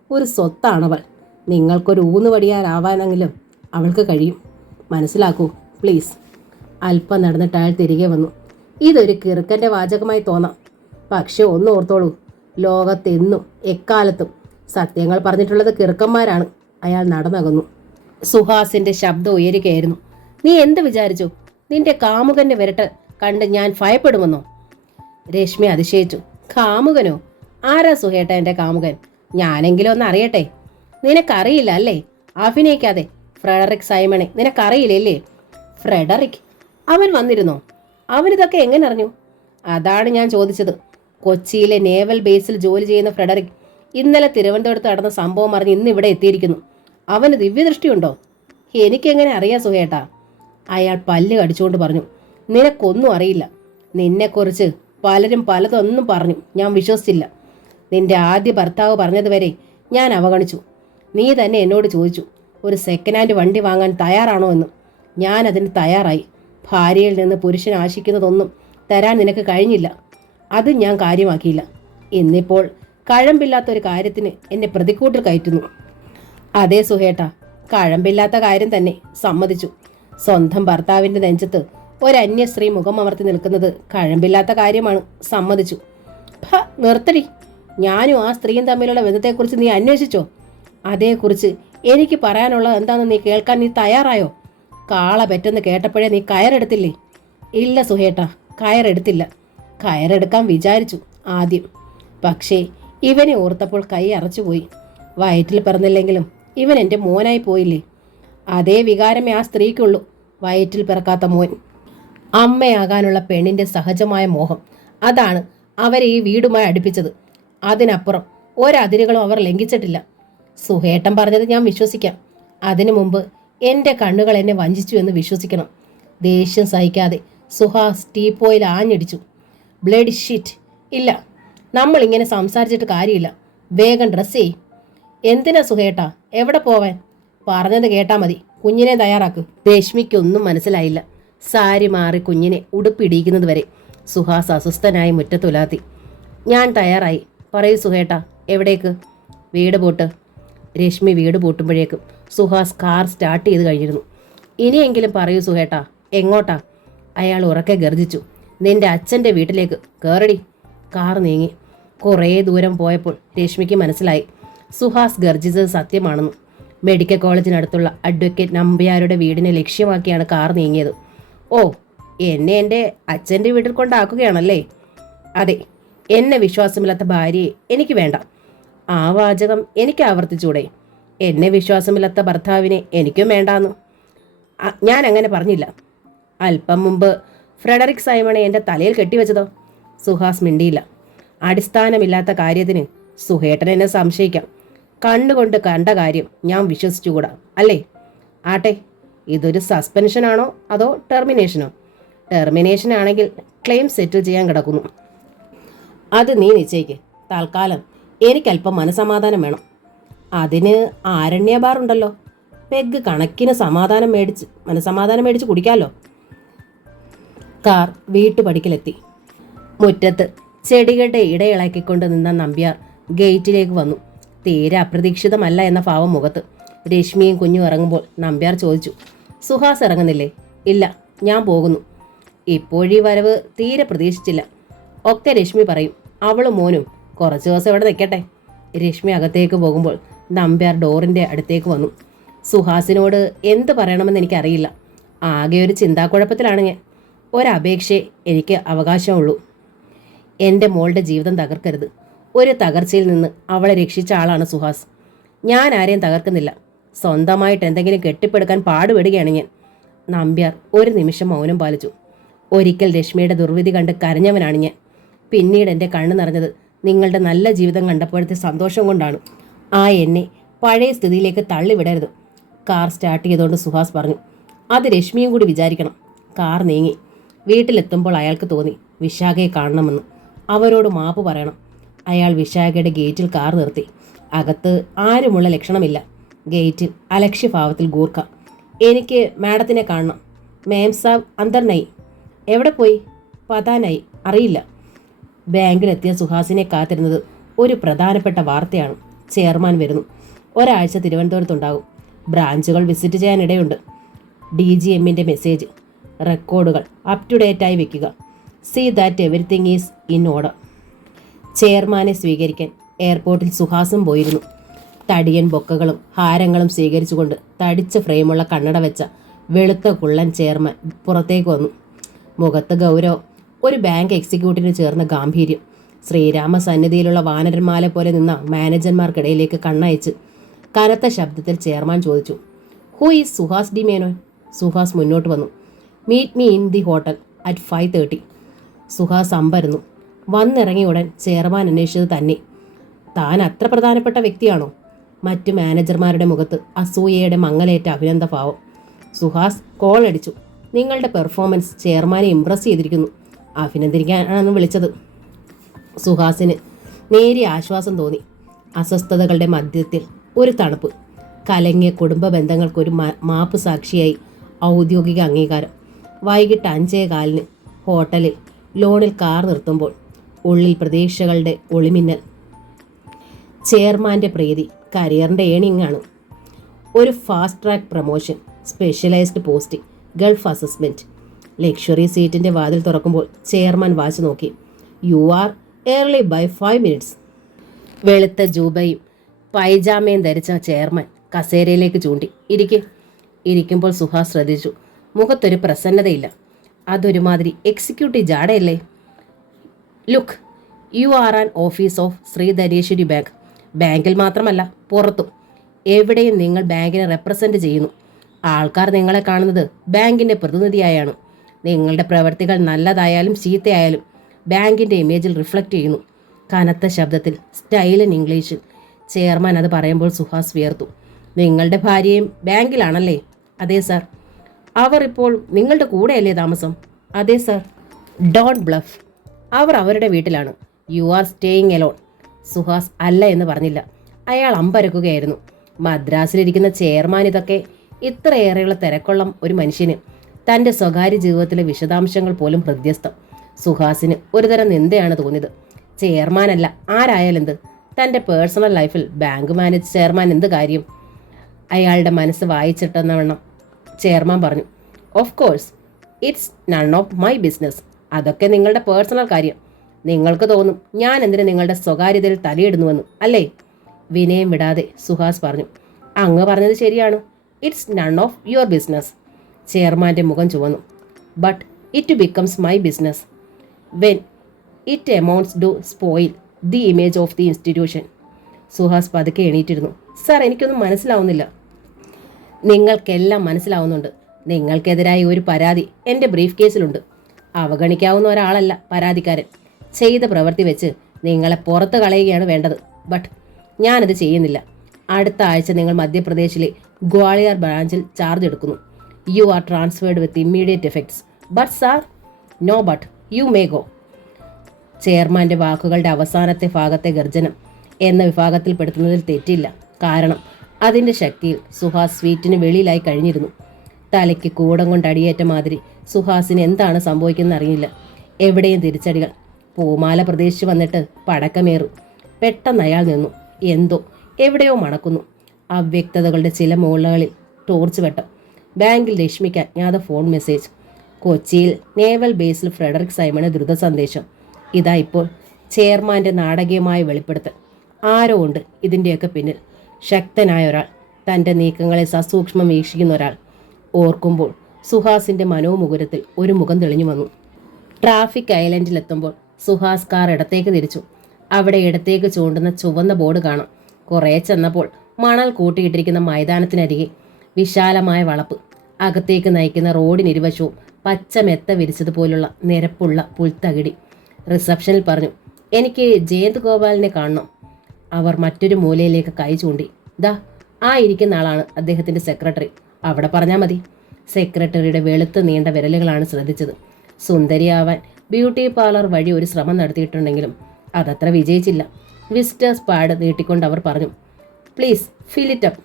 ഒരു സ്വത്താണവൾ. നിങ്ങൾക്കൊരു ഊന്നുവടിയാരാവാനെങ്കിലും അവൾക്ക് കഴിയും. മനസ്സിലാക്കൂ പ്ലീസ്. അല്പം നടന്നിട്ട് അയാൾ തിരികെ വന്നു. ഇതൊരു കിറുക്കൻ്റെ വാചകമായി തോന്നാം, പക്ഷെ ഒന്ന് ഓർത്തോളൂ, ലോകത്തെന്നും എക്കാലത്തും സത്യങ്ങൾ പറഞ്ഞിട്ടുള്ളത് കിറുക്കന്മാരാണ്. അയാൾ നടന്നകന്നു. സുഹാസിൻ്റെ ശബ്ദം ഉയരുകയായിരുന്നു. നീ എന്ത് വിചാരിച്ചു? നിന്റെ കാമുകൻ്റെ വിരട്ട് കണ്ട് ഞാൻ ഭയപ്പെടുമെന്നോ? രശ്മി അതിശയിച്ചു. കാമുകനോ? ആരാ സുഹേട്ട എൻ്റെ കാമുകൻ? ഞാനെങ്കിലും ഒന്ന് അറിയട്ടെ. നിനക്കറിയില്ല അല്ലേ? അഭിനയിക്കാതെ. ഫ്രെഡറിക് സൈമണെ നിനക്കറിയില്ലല്ലേ? ഫ്രെഡറിക്? അവൻ വന്നിരുന്നോ? അവനിതൊക്കെ എങ്ങനെ അറിഞ്ഞു? അതാണ് ഞാൻ ചോദിച്ചത്. കൊച്ചിയിലെ നേവൽ ബേസിൽ ജോലി ചെയ്യുന്ന ഫ്രെഡറിക് ഇന്നലെ തിരുവനന്തപുരത്ത് നടന്ന സംഭവം അറിഞ്ഞ് ഇന്ന് ഇവിടെ എത്തിയിരിക്കുന്നു. അവന് ദിവ്യദൃഷ്ടിയുണ്ടോ? എനിക്കെങ്ങനെ അറിയാം സുഹേട്ടാ? അയാൾ പല്ല് കടിച്ചുകൊണ്ട് പറഞ്ഞു. നിനക്കൊന്നും അറിയില്ല. നിന്നെക്കുറിച്ച് പലരും പലതൊന്നും പറഞ്ഞു, ഞാൻ വിശ്വസിച്ചില്ല. നിന്റെ ആദ്യ ഭർത്താവ് പറഞ്ഞതുവരെ ഞാൻ അവഗണിച്ചു. നീ തന്നെ എന്നോട് ചോദിച്ചു, ഒരു സെക്കൻഡ് ഹാൻഡ് വണ്ടി വാങ്ങാൻ തയ്യാറാണോ എന്ന്. ഞാൻ അതിന് തയ്യാറായി. ഭാര്യയിൽ നിന്ന് പുരുഷൻ ആശിക്കുന്നതൊന്നും തരാൻ നിനക്ക് കഴിഞ്ഞില്ല. അത് ഞാൻ കാര്യമാക്കിയില്ല. ഇന്നിപ്പോൾ കഴമ്പില്ലാത്തൊരു കാര്യത്തിന് എന്നെ പ്രതിക്കൂട്ടിൽ കയറ്റുന്നു. അതേ സുഹേട്ട, കഴമ്പില്ലാത്ത കാര്യം തന്നെ, സമ്മതിച്ചു. സ്വന്തം ഭർത്താവിൻ്റെ നെഞ്ചത്ത് ഒരന്യ സ്ത്രീ മുഖമമർത്തി നിൽക്കുന്നത് കഴമ്പില്ലാത്ത കാര്യമാണ്, സമ്മതിച്ചു. നിർത്തടി. ഞാനും ആ സ്ത്രീയും തമ്മിലുള്ള ബന്ധത്തെക്കുറിച്ച് നീ അന്വേഷിച്ചോ? അതേക്കുറിച്ച് എനിക്ക് പറയാനുള്ളത് എന്താണെന്ന് നീ കേൾക്കാൻ നീ തയ്യാറായോ? കാള പെറ്റെന്ന് കേട്ടപ്പോഴേ നീ കയറെടുത്തില്ലേ? ഇല്ല സുഹേട്ട, കയറെടുത്തില്ല. കയറെടുക്കാൻ വിചാരിച്ചു ആദ്യം. പക്ഷേ ഇവനെ ഓർത്തപ്പോൾ കൈ അറച്ചുപോയി. വയറ്റിൽ പിറന്നില്ലെങ്കിലും ഇവൻ എൻ്റെ മോനായി പോയില്ലേ? അതേ വികാരമേ ആ സ്ത്രീക്കുള്ളൂ, വയറ്റിൽ പിറക്കാത്ത മോൻ. അമ്മയാകാനുള്ള പെണ്ണിൻ്റെ സഹജമായ മോഹം, അതാണ് അവരെ ഈ വീടുമായി അടുപ്പിച്ചത്. അതിനപ്പുറം ഒരതിരുകളും അവർ ലംഘിച്ചിട്ടില്ല. സുഹേട്ടൻ പറഞ്ഞത് ഞാൻ വിശ്വസിക്കാം. അതിനു മുമ്പ് എൻ്റെ കണ്ണുകൾ എന്നെ വഞ്ചിച്ചു എന്ന് വിശ്വസിക്കണം. ദേഷ്യം സഹിക്കാതെ സുഹാസ് ടീപ്പോയിൽ ആഞ്ഞടിച്ചു. Blood sheet. ഇല്ല, നമ്മളിങ്ങനെ സംസാരിച്ചിട്ട് കാര്യമില്ല. വേഗം ഡ്രസ്സ് ചെയ്. എന്തിനാ സുഹേട്ടാ? എവിടെ പോവാൻ? പറഞ്ഞത് കേട്ടാ മതി. കുഞ്ഞിനെ തയ്യാറാക്കും. രശ്മിക്കൊന്നും മനസ്സിലായില്ല. സാരി മാറി കുഞ്ഞിനെ ഉടുപ്പിടിയിക്കുന്നത് വരെ സുഹാസ് അസ്വസ്ഥനായി മുറ്റത്തുലാത്തി. ഞാൻ തയ്യാറായി. പറയൂ സുഹേട്ടാ, എവിടേക്ക്? വീട് പൂട്ട്. രശ്മി വീട് പൂട്ടുമ്പോഴേക്കും സുഹാസ് കാർ സ്റ്റാർട്ട് ചെയ്ത് കഴിഞ്ഞിരുന്നു. ഇനിയെങ്കിലും പറയൂ സുഹേട്ടാ, എങ്ങോട്ടാ? അയാൾ ഉറക്കെ ഗർജിച്ചു. നിന്റെ അച്ഛൻ്റെ വീട്ടിലേക്ക്. കയറടി. കാർ നീങ്ങി. കുറേ ദൂരം പോയപ്പോൾ രശ്മിക്ക് മനസ്സിലായി സുഹാസ് ഗർജിച്ചത് സത്യമാണെന്ന്. മെഡിക്കൽ കോളേജിനടുത്തുള്ള അഡ്വക്കേറ്റ് നമ്പ്യാരുടെ വീടിനെ ലക്ഷ്യമാക്കിയാണ് കാർ നീങ്ങിയത്. ഓ, എന്നെ എൻ്റെ അച്ഛൻ്റെ വീട്ടിൽ കൊണ്ടാക്കുകയാണല്ലേ? അതെ, എന്നെ വിശ്വാസമില്ലാത്ത ഭാര്യയെ എനിക്ക് വേണ്ട. ആ വാചകം എനിക്ക് ആവർത്തിച്ചൂടെ? എന്നെ വിശ്വാസമില്ലാത്ത ഭർത്താവിനെ എനിക്കും വേണ്ടാന്ന് ഞാൻ അങ്ങനെ പറഞ്ഞില്ല. അല്പം മുമ്പ് ഫ്രെഡറിക് സൈമണെ എൻ്റെ തലയിൽ കെട്ടിവെച്ചതോ? സുഹാസ് മിണ്ടിയില്ല. അടിസ്ഥാനമില്ലാത്ത കാര്യത്തിന് സുഹേട്ടൻ എന്നെ സംശയിക്കാം. കണ്ണുകൊണ്ട് കണ്ട കാര്യം ഞാൻ വിശ്വസിച്ചുകൂടാ, അല്ലേ? ആട്ടെ, ഇതൊരു സസ്പെൻഷനാണോ അതോ ടെർമിനേഷനോ? ടെർമിനേഷൻ ആണെങ്കിൽ ക്ലെയിം സെറ്റിൽ ചെയ്യാൻ കിടക്കുന്നു. അത് നീ നിശ്ചയിക്ക്. തൽക്കാലം എനിക്കല്പം മനസമാധാനം വേണം. അതിന് ആരണ്യ ബാർ ഉണ്ടല്ലോ. പെഗ് കണക്കിന് മനസമാധാനം മേടിച്ച് കുടിക്കാമല്ലോ. കാർ വീട്ടുപടിക്കലെത്തി. മുറ്റത്ത് ചെടികളുടെ ഇടയിളക്കിക്കൊണ്ട് നിന്ന നമ്പ്യാർ ഗേറ്റിലേക്ക് വന്നു. തീരെ അപ്രതീക്ഷിതമല്ല എന്ന ഭാവം മുഖത്ത്. രശ്മിയും കുഞ്ഞും ഇറങ്ങുമ്പോൾ നമ്പ്യാർ ചോദിച്ചു, സുഹാസ് ഇറങ്ങുന്നില്ലേ? ഇല്ല, ഞാൻ പോകുന്നു. ഇപ്പോഴീ വരവ് തീരെ പ്രതീക്ഷിച്ചില്ല. ഒക്കെ രശ്മി പറയും. അവളും മോനും കുറച്ച് ദിവസം ഇവിടെ നിൽക്കട്ടെ. രശ്മി അകത്തേക്ക് പോകുമ്പോൾ നമ്പ്യാർ ഡോറിൻ്റെ അടുത്തേക്ക് വന്നു. സുഹാസിനോട് എന്ത് പറയണമെന്ന് എനിക്കറിയില്ല. ആകെ ഒരു ചിന്താക്കുഴപ്പത്തിലാണ് ഞാൻ. ഒരപേക്ഷയെ എനിക്ക് അവകാശമുള്ളൂ. എൻ്റെ മോളുടെ ജീവിതം തകർക്കരുത്. ഒരു തകർച്ചയിൽ നിന്ന് അവളെ രക്ഷിച്ച ആളാണ് സുഹാസ്. ഞാൻ ആരെയും തകർക്കുന്നില്ല. സ്വന്തമായിട്ട് എന്തെങ്കിലും കെട്ടിപ്പടുക്കാൻ പാടുപെടുകയാണ് ഞാൻ. നമ്പ്യാർ ഒരു നിമിഷം മൗനം പാലിച്ചു. ഒരിക്കൽ രശ്മിയുടെ ദുർവിധി കണ്ട് കരഞ്ഞവനാണ് ഞാൻ. പിന്നീട് എൻ്റെ കണ്ണ് നിറഞ്ഞത് നിങ്ങളുടെ നല്ല ജീവിതം കണ്ടപ്പോഴത്തെ സന്തോഷം കൊണ്ടാണ്. ആ എന്നെ പഴയ സ്ഥിതിയിലേക്ക് തള്ളിവിടരുത്. കാർ സ്റ്റാർട്ട് ചെയ്തുകൊണ്ട് സുഹാസ് പറഞ്ഞു. അത് രശ്മിയും കൂടി വിചാരിക്കണം. കാർ നീങ്ങി. വീട്ടിലെത്തുമ്പോൾ അയാൾക്ക് തോന്നി വിശാഖയെ കാണണമെന്ന്. അവരോട് മാപ്പ് പറയണം. അയാൾ വിശാഖയുടെ ഗേറ്റിൽ കാർ നിർത്തി. അകത്ത് ആരുമുള്ള ലക്ഷണമില്ല. ഗേറ്റിൽ അലക്ഷ്യഭാവത്തിൽ ഗൂർഖ. എനിക്ക് മാഡത്തിനെ കാണണം. മേം സാബ് അന്തർ നൈ. എവിടെ പോയി? പതാനായി. അറിയില്ല. ബാങ്കിലെത്തിയ സുഹാസിനെ കാത്തിരുന്നത് ഒരു പ്രധാനപ്പെട്ട വാർത്തയാണ്. ചെയർമാൻ വരുന്നു. ഒരാഴ്ച തിരുവനന്തപുരത്തുണ്ടാകും. ബ്രാഞ്ചുകൾ വിസിറ്റ് ചെയ്യാനിടയുണ്ട്. DGMൻ്റെ മെസ്സേജ്. റെക്കോർഡുകൾ അപ് ടു ഡേറ്റായി വെക്കുക. See that everything is in order. ചെയർമാനെ സ്വീകരിക്കാൻ എയർപോർട്ടിൽ സുഹാസും പോയിരുന്നു. തടിയൻ ബൊക്കകളും ഹാരങ്ങളും സ്വീകരിച്ചുകൊണ്ട് തടിച്ച ഫ്രെയിമുള്ള കണ്ണട വെച്ച വെളുത്ത കുള്ളൻ ചെയർമാൻ പുറത്തേക്ക് വന്നു. മുഖത്ത് ഗൗരവം, ഒരു ബാങ്ക് എക്സിക്യൂട്ടീവിന് ചേർന്ന ഗാംഭീര്യം. ശ്രീരാമ സന്നിധിയിലുള്ള വാനരന്മാല പോലെ നിന്ന മാനേജർമാർക്കിടയിലേക്ക് കണ്ണയച്ച് കനത്ത ശബ്ദത്തിൽ ചെയർമാൻ ചോദിച്ചു, ഹൂ ഈസ് സുഹാസ് ഡി മേനോൻ? സുഹാസ് മുന്നോട്ട് വന്നു. Meet me in the hotel at 5:30. Suhas അമ്പരന്നു. വന്നിറങ്ങിയ ഉടൻ ചെയർമാൻ അന്വേഷിച്ചത് തന്നെ. താൻ അത്ര പ്രധാനപ്പെട്ട വ്യക്തിയാണോ? മറ്റു മാനേജർമാരുടെ മുഖത്ത് അസൂയയുടെ മങ്ങലേറ്റ അഭിനന്ദഭാവം. സുഹാസ് കോൾ അടിച്ചു. നിങ്ങളുടെ പെർഫോമൻസ് ചെയർമാനെ ഇംപ്രസ് ചെയ്തിരിക്കുന്നു. അഭിനന്ദിക്കാനാണ് വിളിച്ചത്. സുഹാസിന് നേരിയ ആശ്വാസം തോന്നി. അസ്വസ്ഥതകളുടെ മധ്യത്തിൽ ഒരു തണുപ്പ്. കലങ്ങിയ കുടുംബ ബന്ധങ്ങൾക്കൊരു മാപ്പ് സാക്ഷിയായി ഔദ്യോഗിക അംഗീകാരം. വൈകിട്ട് 5:15 ഹോട്ടലിൽ ലോണിൽ കാർ നിർത്തുമ്പോൾ ഉള്ളിൽ പ്രതീക്ഷകളുടെ ഒളിമിന്നൽ. ചെയർമാൻ്റെ പ്രീതി, കരിയറിൻ്റെ ഏണിംഗാണ്. ഒരു fast track promotion, specialised post, Gulf assessment. Luxury സീറ്റിൻ്റെ വാതിൽ തുറക്കുമ്പോൾ ചെയർമാൻ വാച്ച് നോക്കി. You are early by 5 minutes. വെളുത്ത ജൂബയും പൈജാമയും ധരിച്ച ചെയർമാൻ കസേരയിലേക്ക് ചൂണ്ടി. ഇരിക്കുമ്പോൾ സുഹാസ് ശ്രദ്ധിച്ചു. മുഖത്തൊരു പ്രസന്നതയില്ല. അതൊരുമാതിരി എക്സിക്യൂട്ടീവ് ജാടയല്ലേ? Look, you are an office of Shri Dhaneshwari bank. ബാങ്കിൽ മാത്രമല്ല, പുറത്തും എവിടെയും നിങ്ങൾ ബാങ്കിനെ റെപ്രസെൻറ്റ് ചെയ്യുന്നു. ആൾക്കാർ നിങ്ങളെ കാണുന്നത് ബാങ്കിൻ്റെ പ്രതിനിധിയായാണ്. നിങ്ങളുടെ പ്രവൃത്തികൾ നല്ലതായാലും ചീത്തയായാലും ബാങ്കിൻ്റെ ഇമേജിൽ റിഫ്ലക്റ്റ് ചെയ്യുന്നു. കനത്ത ശബ്ദത്തിൽ, സ്റ്റൈലൻ ഇംഗ്ലീഷിൽ ചെയർമാൻ അത് പറയുമ്പോൾ സുഹാസ് വിയർത്തു. നിങ്ങളുടെ ഭാര്യയും ബാങ്കിലാണല്ലേ? അതെ സാർ. അവർ ഇപ്പോൾ നിങ്ങളുടെ കൂടെയല്ലേ താമസം? അതെ സാർ. Don't bluff. അവർ അവരുടെ വീട്ടിലാണ്. You are staying alone. Suhas അല്ല എന്ന് പറഞ്ഞില്ല. അയാൾ അമ്പരക്കുകയായിരുന്നു. മദ്രാസിലിരിക്കുന്ന ചെയർമാൻ ഇതൊക്കെ ഇത്രയേറെയുള്ള തിരക്കുള്ള ഒരു മനുഷ്യന് തൻ്റെ സ്വകാര്യ ജീവിതത്തിലെ വിശദാംശങ്ങൾ പോലും ഹൃദ്യസ്ഥം. സുഹാസിന് ഒരുതരം നിന്ദയാണ് തോന്നിയത്. ചെയർമാനല്ല, ആരായാലെന്ത്? തൻ്റെ പേഴ്സണൽ ലൈഫിൽ ബാങ്ക് മാനേജ് ചെയർമാൻ എന്ത് കാര്യം? അയാളുടെ മനസ്സ് വായിച്ചിട്ടെന്നവണ്ണം ചെയർമാൻ പറഞ്ഞു. Of course, it's none of my business. അതൊക്കെ നിങ്ങളുടെ പേഴ്സണൽ കാര്യം. നിങ്ങൾക്ക് തോന്നും ഞാൻ എന്തിന് നിങ്ങളുടെ സ്വകാര്യതയിൽ തലയിടുന്നുവെന്ന്, അല്ലേ? വിനയം വിടാതെ സുഹാസ് പറഞ്ഞു. അങ്ങ് പറഞ്ഞത് ശരിയാണ്. It's none of your business. ചെയർമാൻ്റെ മുഖം ചുവന്നു. But it becomes my business when it amounts to spoil the image of the institution. Suhas പതുക്കെ എണീറ്റിരുന്നു. സാർ, എനിക്കൊന്നും മനസ്സിലാവുന്നില്ല. നിങ്ങൾക്കെല്ലാം മനസ്സിലാവുന്നുണ്ട്. നിങ്ങൾക്കെതിരായ ഒരു പരാതി എൻ്റെ ബ്രീഫ് കേസിലുണ്ട്. അവഗണിക്കാവുന്ന ഒരാളല്ല പരാതിക്കാരൻ. ചെയ്ത പ്രവൃത്തി വെച്ച് നിങ്ങളെ പുറത്ത് കളയുകയാണ് വേണ്ടത്. ബട്ട് ഞാനത് ചെയ്യുന്നില്ല. അടുത്ത ആഴ്ച നിങ്ങൾ മധ്യപ്രദേശിലെ ഗ്വാളിയർ ബ്രാഞ്ചിൽ ചാർജ് എടുക്കുന്നു. You are transferred with immediate effects. But sir. No but. You may go. ചെയർമാൻ്റെ വാക്കുകളുടെ അവസാനത്തെ ഭാഗത്തെ ഗർജനം എന്ന വിഭാഗത്തിൽപ്പെടുത്തുന്നതിൽ തെറ്റില്ല. കാരണം അതിൻ്റെ ശക്തിയിൽ സുഹാസ് സ്വീറ്റിന് വെളിയിലായി കഴിഞ്ഞിരുന്നു. തലയ്ക്ക് കൂടം കൊണ്ട് അടിയേറ്റ മാതിരി സുഹാസിന് എന്താണ് സംഭവിക്കുന്നത് അറിയില്ല. എവിടെയും തിരിച്ചടികൾ. പൂമാല പ്രതീക്ഷിച്ച് വന്നിട്ട് പടക്കമേറും. പെട്ടെന്ന് അയാൾ നിന്നു. എന്തോ എവിടെയോ മണക്കുന്നു. അവ്യക്തതകളുടെ ചില മുകളിൽ ടോർച്ച് വെട്ടം. ബാങ്കിൽ ലക്ഷ്മിക്ക് അജ്ഞാത ഫോൺ മെസ്സേജ്. കൊച്ചിയിൽ നേവൽ ബേസിൽ ഫ്രെഡറിക് സൈമണ് ദ്രുത സന്ദേശം. ഇതാ ഇപ്പോൾ ചെയർമാൻ്റെ നാടകീയമായ വെളിപ്പെടുത്തൽ. ആരോ ഉണ്ട് ഇതിൻ്റെയൊക്കെ പിന്നിൽ. ശക്തനായ ഒരാൾ, തൻ്റെ നീക്കങ്ങളെ സസൂക്ഷ്മം വീക്ഷിക്കുന്ന ഒരാൾ. ഓർക്കുമ്പോൾ സുഹാസിൻ്റെ മനോമുകുരത്തിൽ ഒരു മുഖം തെളിഞ്ഞു വന്നു. ട്രാഫിക് ഐലൻഡിലെത്തുമ്പോൾ സുഹാസ് കാർ ഇടത്തേക്ക് തിരിച്ചു. അവിടെ ഇടത്തേക്ക് ചൂണ്ടുന്ന ചുവന്ന ബോർഡ് കാണാം. കുറേ ചെന്നപ്പോൾ മണൽ കൂട്ടിയിട്ടിരിക്കുന്ന മൈതാനത്തിനരികെ വിശാലമായ വളപ്പ്. അകത്തേക്ക് നയിക്കുന്ന റോഡിനിരുവശവും പച്ച മെത്ത വിരിച്ചതുപോലുള്ള നിരപ്പുള്ള പുൽത്തകിടി. റിസപ്ഷനിൽ പറഞ്ഞു, എനിക്ക് ജയന്ത് ഗോപാലിനെ കാണണം. അവർ മറ്റൊരു മൂലയിലേക്ക് കൈ ചൂണ്ടി. ദാ ആ ഇരിക്കുന്ന ആളാണ് അദ്ദേഹത്തിൻ്റെ സെക്രട്ടറി. അവിടെ പറഞ്ഞാൽ മതി. സെക്രട്ടറിയുടെ വെളുത്ത് നീണ്ട വിരലുകളാണ് ശ്രദ്ധിച്ചത്. സുന്ദരിയാവാൻ ബ്യൂട്ടി പാർലർ വഴി ഒരു ശ്രമം നടത്തിയിട്ടുണ്ടെങ്കിലും അതത്ര വിജയിച്ചില്ല. വിസിറ്റേഴ്സ് പാഡ് നീട്ടിക്കൊണ്ട് അവർ പറഞ്ഞു, please fill it up.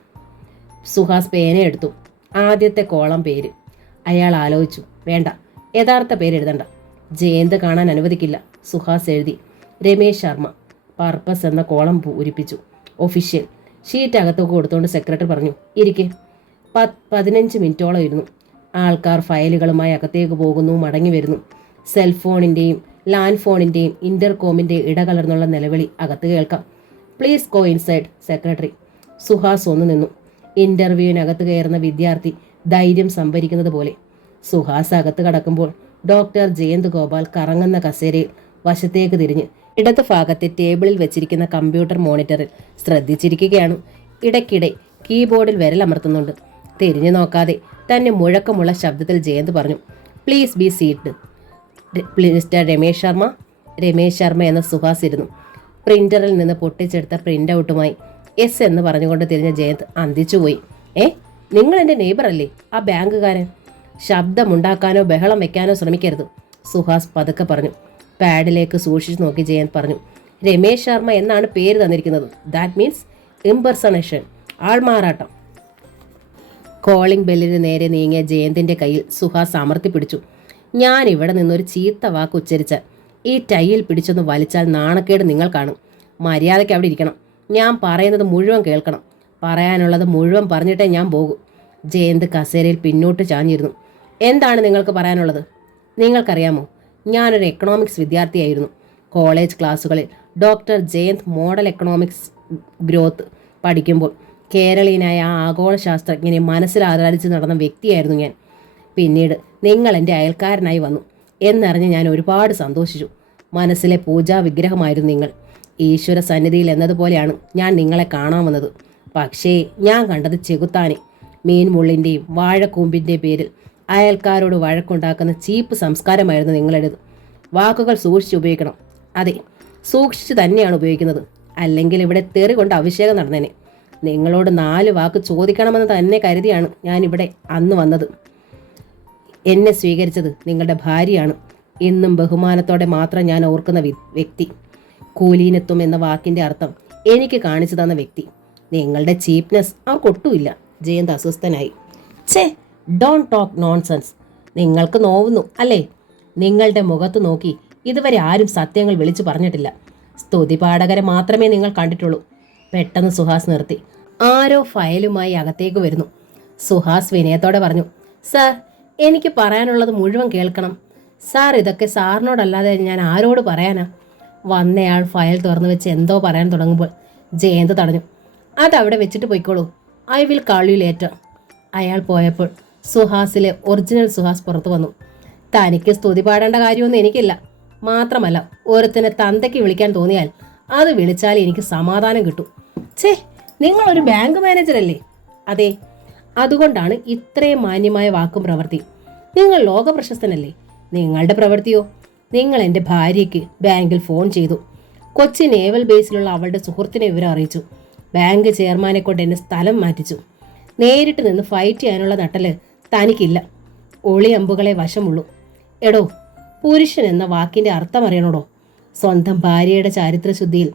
Suhas പേനയെടുത്തു. ആദ്യത്തെ കോളം പേര്. അയാൾ ആലോചിച്ചു. വേണ്ട, യഥാർത്ഥ പേര് എഴുതണ്ട. ജയന്ത് കാണാൻ അനുവദിക്കില്ല. സുഹാസ് എഴുതി. രമേശ് ശർമ്മ. പർപ്പസ് എന്ന കോളം പൂരിപ്പിച്ചു. ഒഫീഷ്യൽ. ഷീറ്റ് അകത്തേക്ക് കൊടുത്തുകൊണ്ട് സെക്രട്ടറി പറഞ്ഞു, ഇരിക്കെ. 15 മിനിറ്റോളം ഇരുന്നു. ആൾക്കാർ ഫയലുകളുമായി അകത്തേക്ക് പോകുന്നു, മടങ്ങി വരുന്നു. സെൽഫോണിൻ്റെയും ലാൻഡ് ഫോണിൻ്റെയും ഇൻ്റർകോമിൻ്റെയും ഇടകലർന്നുള്ള നിലവിളി അകത്ത് കേൾക്കാം. Please go inside. Secretary. Suhas ഒന്ന് നിന്നു. ഇൻ്റർവ്യൂവിനകത്ത് കയറുന്ന വിദ്യാർത്ഥി ധൈര്യം സംഭരിക്കുന്നത് പോലെ. സുഹാസ് അകത്ത് കടക്കുമ്പോൾ ഡോക്ടർ ജയന്ത് ഗോപാൽ കറങ്ങുന്ന കസേരയിൽ വശത്തേക്ക് തിരിഞ്ഞ് ഇടത് ഭാഗത്തെ ടേബിളിൽ വെച്ചിരിക്കുന്ന കമ്പ്യൂട്ടർ മോണിറ്ററിൽ ശ്രദ്ധിച്ചിരിക്കുകയാണ്. ഇടയ്ക്കിടെ കീബോർഡിൽ വിരലമർത്തുന്നുണ്ട്. തിരിഞ്ഞു നോക്കാതെ തന്നെ മുഴക്കമുള്ള ശബ്ദത്തിൽ ജയന്ത് പറഞ്ഞു, please be seated. Mister Ramesh Sharma. Ramesh Sharma എന്ന സുഹാസ് ഇരുന്നു. പ്രിന്ററിൽ നിന്ന് പൊട്ടിച്ചെടുത്ത പ്രിൻ്റ് ഔട്ടുമായി എസ് എന്ന് പറഞ്ഞുകൊണ്ട് തിരിഞ്ഞ ജയന്ത് അന്തിച്ചുപോയി. നിങ്ങൾ എൻ്റെ നെയ്ബർ അല്ലേ, ആ ബാങ്കുകാരൻ? ശബ്ദമുണ്ടാക്കാനോ ബഹളം വെക്കാനോ ശ്രമിക്കരുത്, സുഹാസ് പതുക്കെ പറഞ്ഞു. പാഡിലേക്ക് സൂക്ഷിച്ചു നോക്കി ജയന്ത് പറഞ്ഞു, രമേശ് ശർമ്മ എന്നാണ് പേര് തന്നിരിക്കുന്നത്. ദാറ്റ് മീൻസ് ഇംപെർസണേഷൻ, ആൾമാറാട്ടം. കോളിംഗ് ബെല്ലിന് നേരെ നീങ്ങിയ ജയന്തിൻ്റെ കയ്യിൽ സുഹാസ് അമർത്തി പിടിച്ചു. ഞാൻ ഇവിടെ നിന്നൊരു ചീത്ത വാക്ക് ഉച്ചരിച്ച ഈ ടൈയിൽ പിടിച്ചൊന്ന് വലിച്ചാൽ നാണക്കേട് നിങ്ങൾ കാണും. മര്യാദയ്ക്ക് അവിടെ ഇരിക്കണം. ഞാൻ പറയുന്നത് മുഴുവൻ കേൾക്കണം. പറയാനുള്ളത് മുഴുവൻ പറഞ്ഞിട്ടേ ഞാൻ പോകൂ. ജയന്ത് കസേരയിൽ പിന്നോട്ട് ചാഞ്ഞിരുന്നു. എന്താണ് നിങ്ങൾക്ക് പറയാനുള്ളത്? നിങ്ങൾക്കറിയാമോ, ഞാനൊരു എക്കണോമിക്സ് വിദ്യാർത്ഥിയായിരുന്നു. കോളേജ് ക്ലാസ്സുകളിൽ doctor Jayant model economics growth പഠിക്കുമ്പോൾ കേരളീയനായ ആ ആഗോള ശാസ്ത്രജ്ഞനെ മനസ്സിലാരാധിച്ച് നടന്ന വ്യക്തിയായിരുന്നു ഞാൻ. പിന്നീട് നിങ്ങൾ എൻ്റെ അയൽക്കാരനായി വന്നു എന്നറിഞ്ഞ് ഞാൻ ഒരുപാട് സന്തോഷിച്ചു. മനസ്സിലെ പൂജാ വിഗ്രഹമായിരുന്നു നിങ്ങൾ. ഈശ്വര സന്നിധിയിൽ എന്നതുപോലെയാണ് ഞാൻ നിങ്ങളെ കാണാൻ വന്നത്. പക്ഷേ ഞാൻ കണ്ടത് ചെകുത്താനെ. മീൻമുള്ളിൻ്റെയും വാഴക്കൂമ്പിൻ്റെയും പേരിൽ അയൽക്കാരോട് വഴക്കുണ്ടാക്കുന്ന ചീപ്പ് സംസ്കാരമായിരുന്നു നിങ്ങളുടേത്. വാക്കുകൾ സൂക്ഷിച്ച് ഉപയോഗിക്കണം. അതെ, സൂക്ഷിച്ച് തന്നെയാണ് ഉപയോഗിക്കുന്നത്. അല്ലെങ്കിൽ ഇവിടെ തെറി കൊണ്ട് അഭിഷേകം നടന്നേനെ. നിങ്ങളോട് 4 വാക്ക് ചോദിക്കണമെന്ന് തന്നെ കരുതിയാണ് ഞാനിവിടെ അന്ന് വന്നത്. എന്നെ സ്വീകരിച്ചത് നിങ്ങളുടെ ഭാര്യയാണ്. ഇന്നും ബഹുമാനത്തോടെ മാത്രം ഞാൻ ഓർക്കുന്ന വ്യക്തി. കൂലീനത്വം എന്ന വാക്കിൻ്റെ അർത്ഥം എനിക്ക് കാണിച്ചു തന്ന വ്യക്തി. നിങ്ങളുടെ ചീപ്നെസ് അവർക്കൊട്ടുമില്ല. ജയന്ത് അസ്വസ്ഥനായി. ഛേ, ഡോണ്ട് ടോക്ക് നോൺസെൻസ്. നിങ്ങൾക്ക് നോവുന്നു അല്ലേ? നിങ്ങളുടെ മുഖത്ത് നോക്കി ഇതുവരെ ആരും സത്യങ്ങൾ വിളിച്ചു പറഞ്ഞിട്ടില്ല. സ്തുതിപാഠകരെ മാത്രമേ നിങ്ങൾ കണ്ടിട്ടുള്ളൂ. പെട്ടെന്ന് സുഹാസ് നിർത്തി. ആരോ ഫയലുമായി അകത്തേക്ക് വരുന്നു. സുഹാസ് വിനയത്തോടെ പറഞ്ഞു, സാർ, എനിക്ക് പറയാനുള്ളത് മുഴുവൻ കേൾക്കണം. സാർ, ഇതൊക്കെ സാറിനോടല്ലാതെ ഞാൻ ആരോട് പറയാനാ? വന്നയാൾ ഫയൽ തുറന്നു വെച്ച് എന്തോ പറയാൻ തുടങ്ങുമ്പോൾ ജയന്ത് തടഞ്ഞു. അതവിടെ വെച്ചിട്ട് പോയിക്കോളൂ. I will call you later. അയാൾ പോയപ്പോൾ സുഹാസിലെ ഒറിജിനൽ സുഹാസ് പുറത്തു വന്നു. തനിക്ക് സ്തുതി പാടേണ്ട കാര്യമൊന്നും എനിക്കില്ല. മാത്രമല്ല, ഒരുത്തിനെ തന്തയ്ക്ക് വിളിക്കാൻ തോന്നിയാൽ അത് വിളിച്ചാൽ എനിക്ക് സമാധാനം കിട്ടും. ഛേ, നിങ്ങളൊരു ബാങ്ക് മാനേജറല്ലേ? അതെ, അതുകൊണ്ടാണ് ഇത്രയും മാന്യമായ വാക്കും പ്രവൃത്തി. നിങ്ങൾ ലോക പ്രശസ്തനല്ലേ? നിങ്ങളുടെ പ്രവൃത്തിയോ? നിങ്ങൾ എൻ്റെ ഭാര്യയ്ക്ക് ബാങ്കിൽ ഫോൺ ചെയ്തു. കൊച്ചി നേവൽ ബേസിലുള്ള അവളുടെ സുഹൃത്തിനെ വിവരം അറിയിച്ചു. ബാങ്ക് ചെയർമാനെ കൊണ്ട് എന്നെ സ്ഥലം മാറ്റിച്ചു. നേരിട്ട് നിന്ന് ഫൈറ്റ് ചെയ്യാനുള്ള നട്ടല് തനിക്കില്ല. ഒളിയമ്പുകളെ വശമുള്ളൂ. എടോ, പുരുഷൻ എന്ന വാക്കിൻ്റെ അർത്ഥം അറിയണോടോ? സ്വന്തം ഭാര്യയുടെ ചാരിത്രശുദ്ധിയിൽ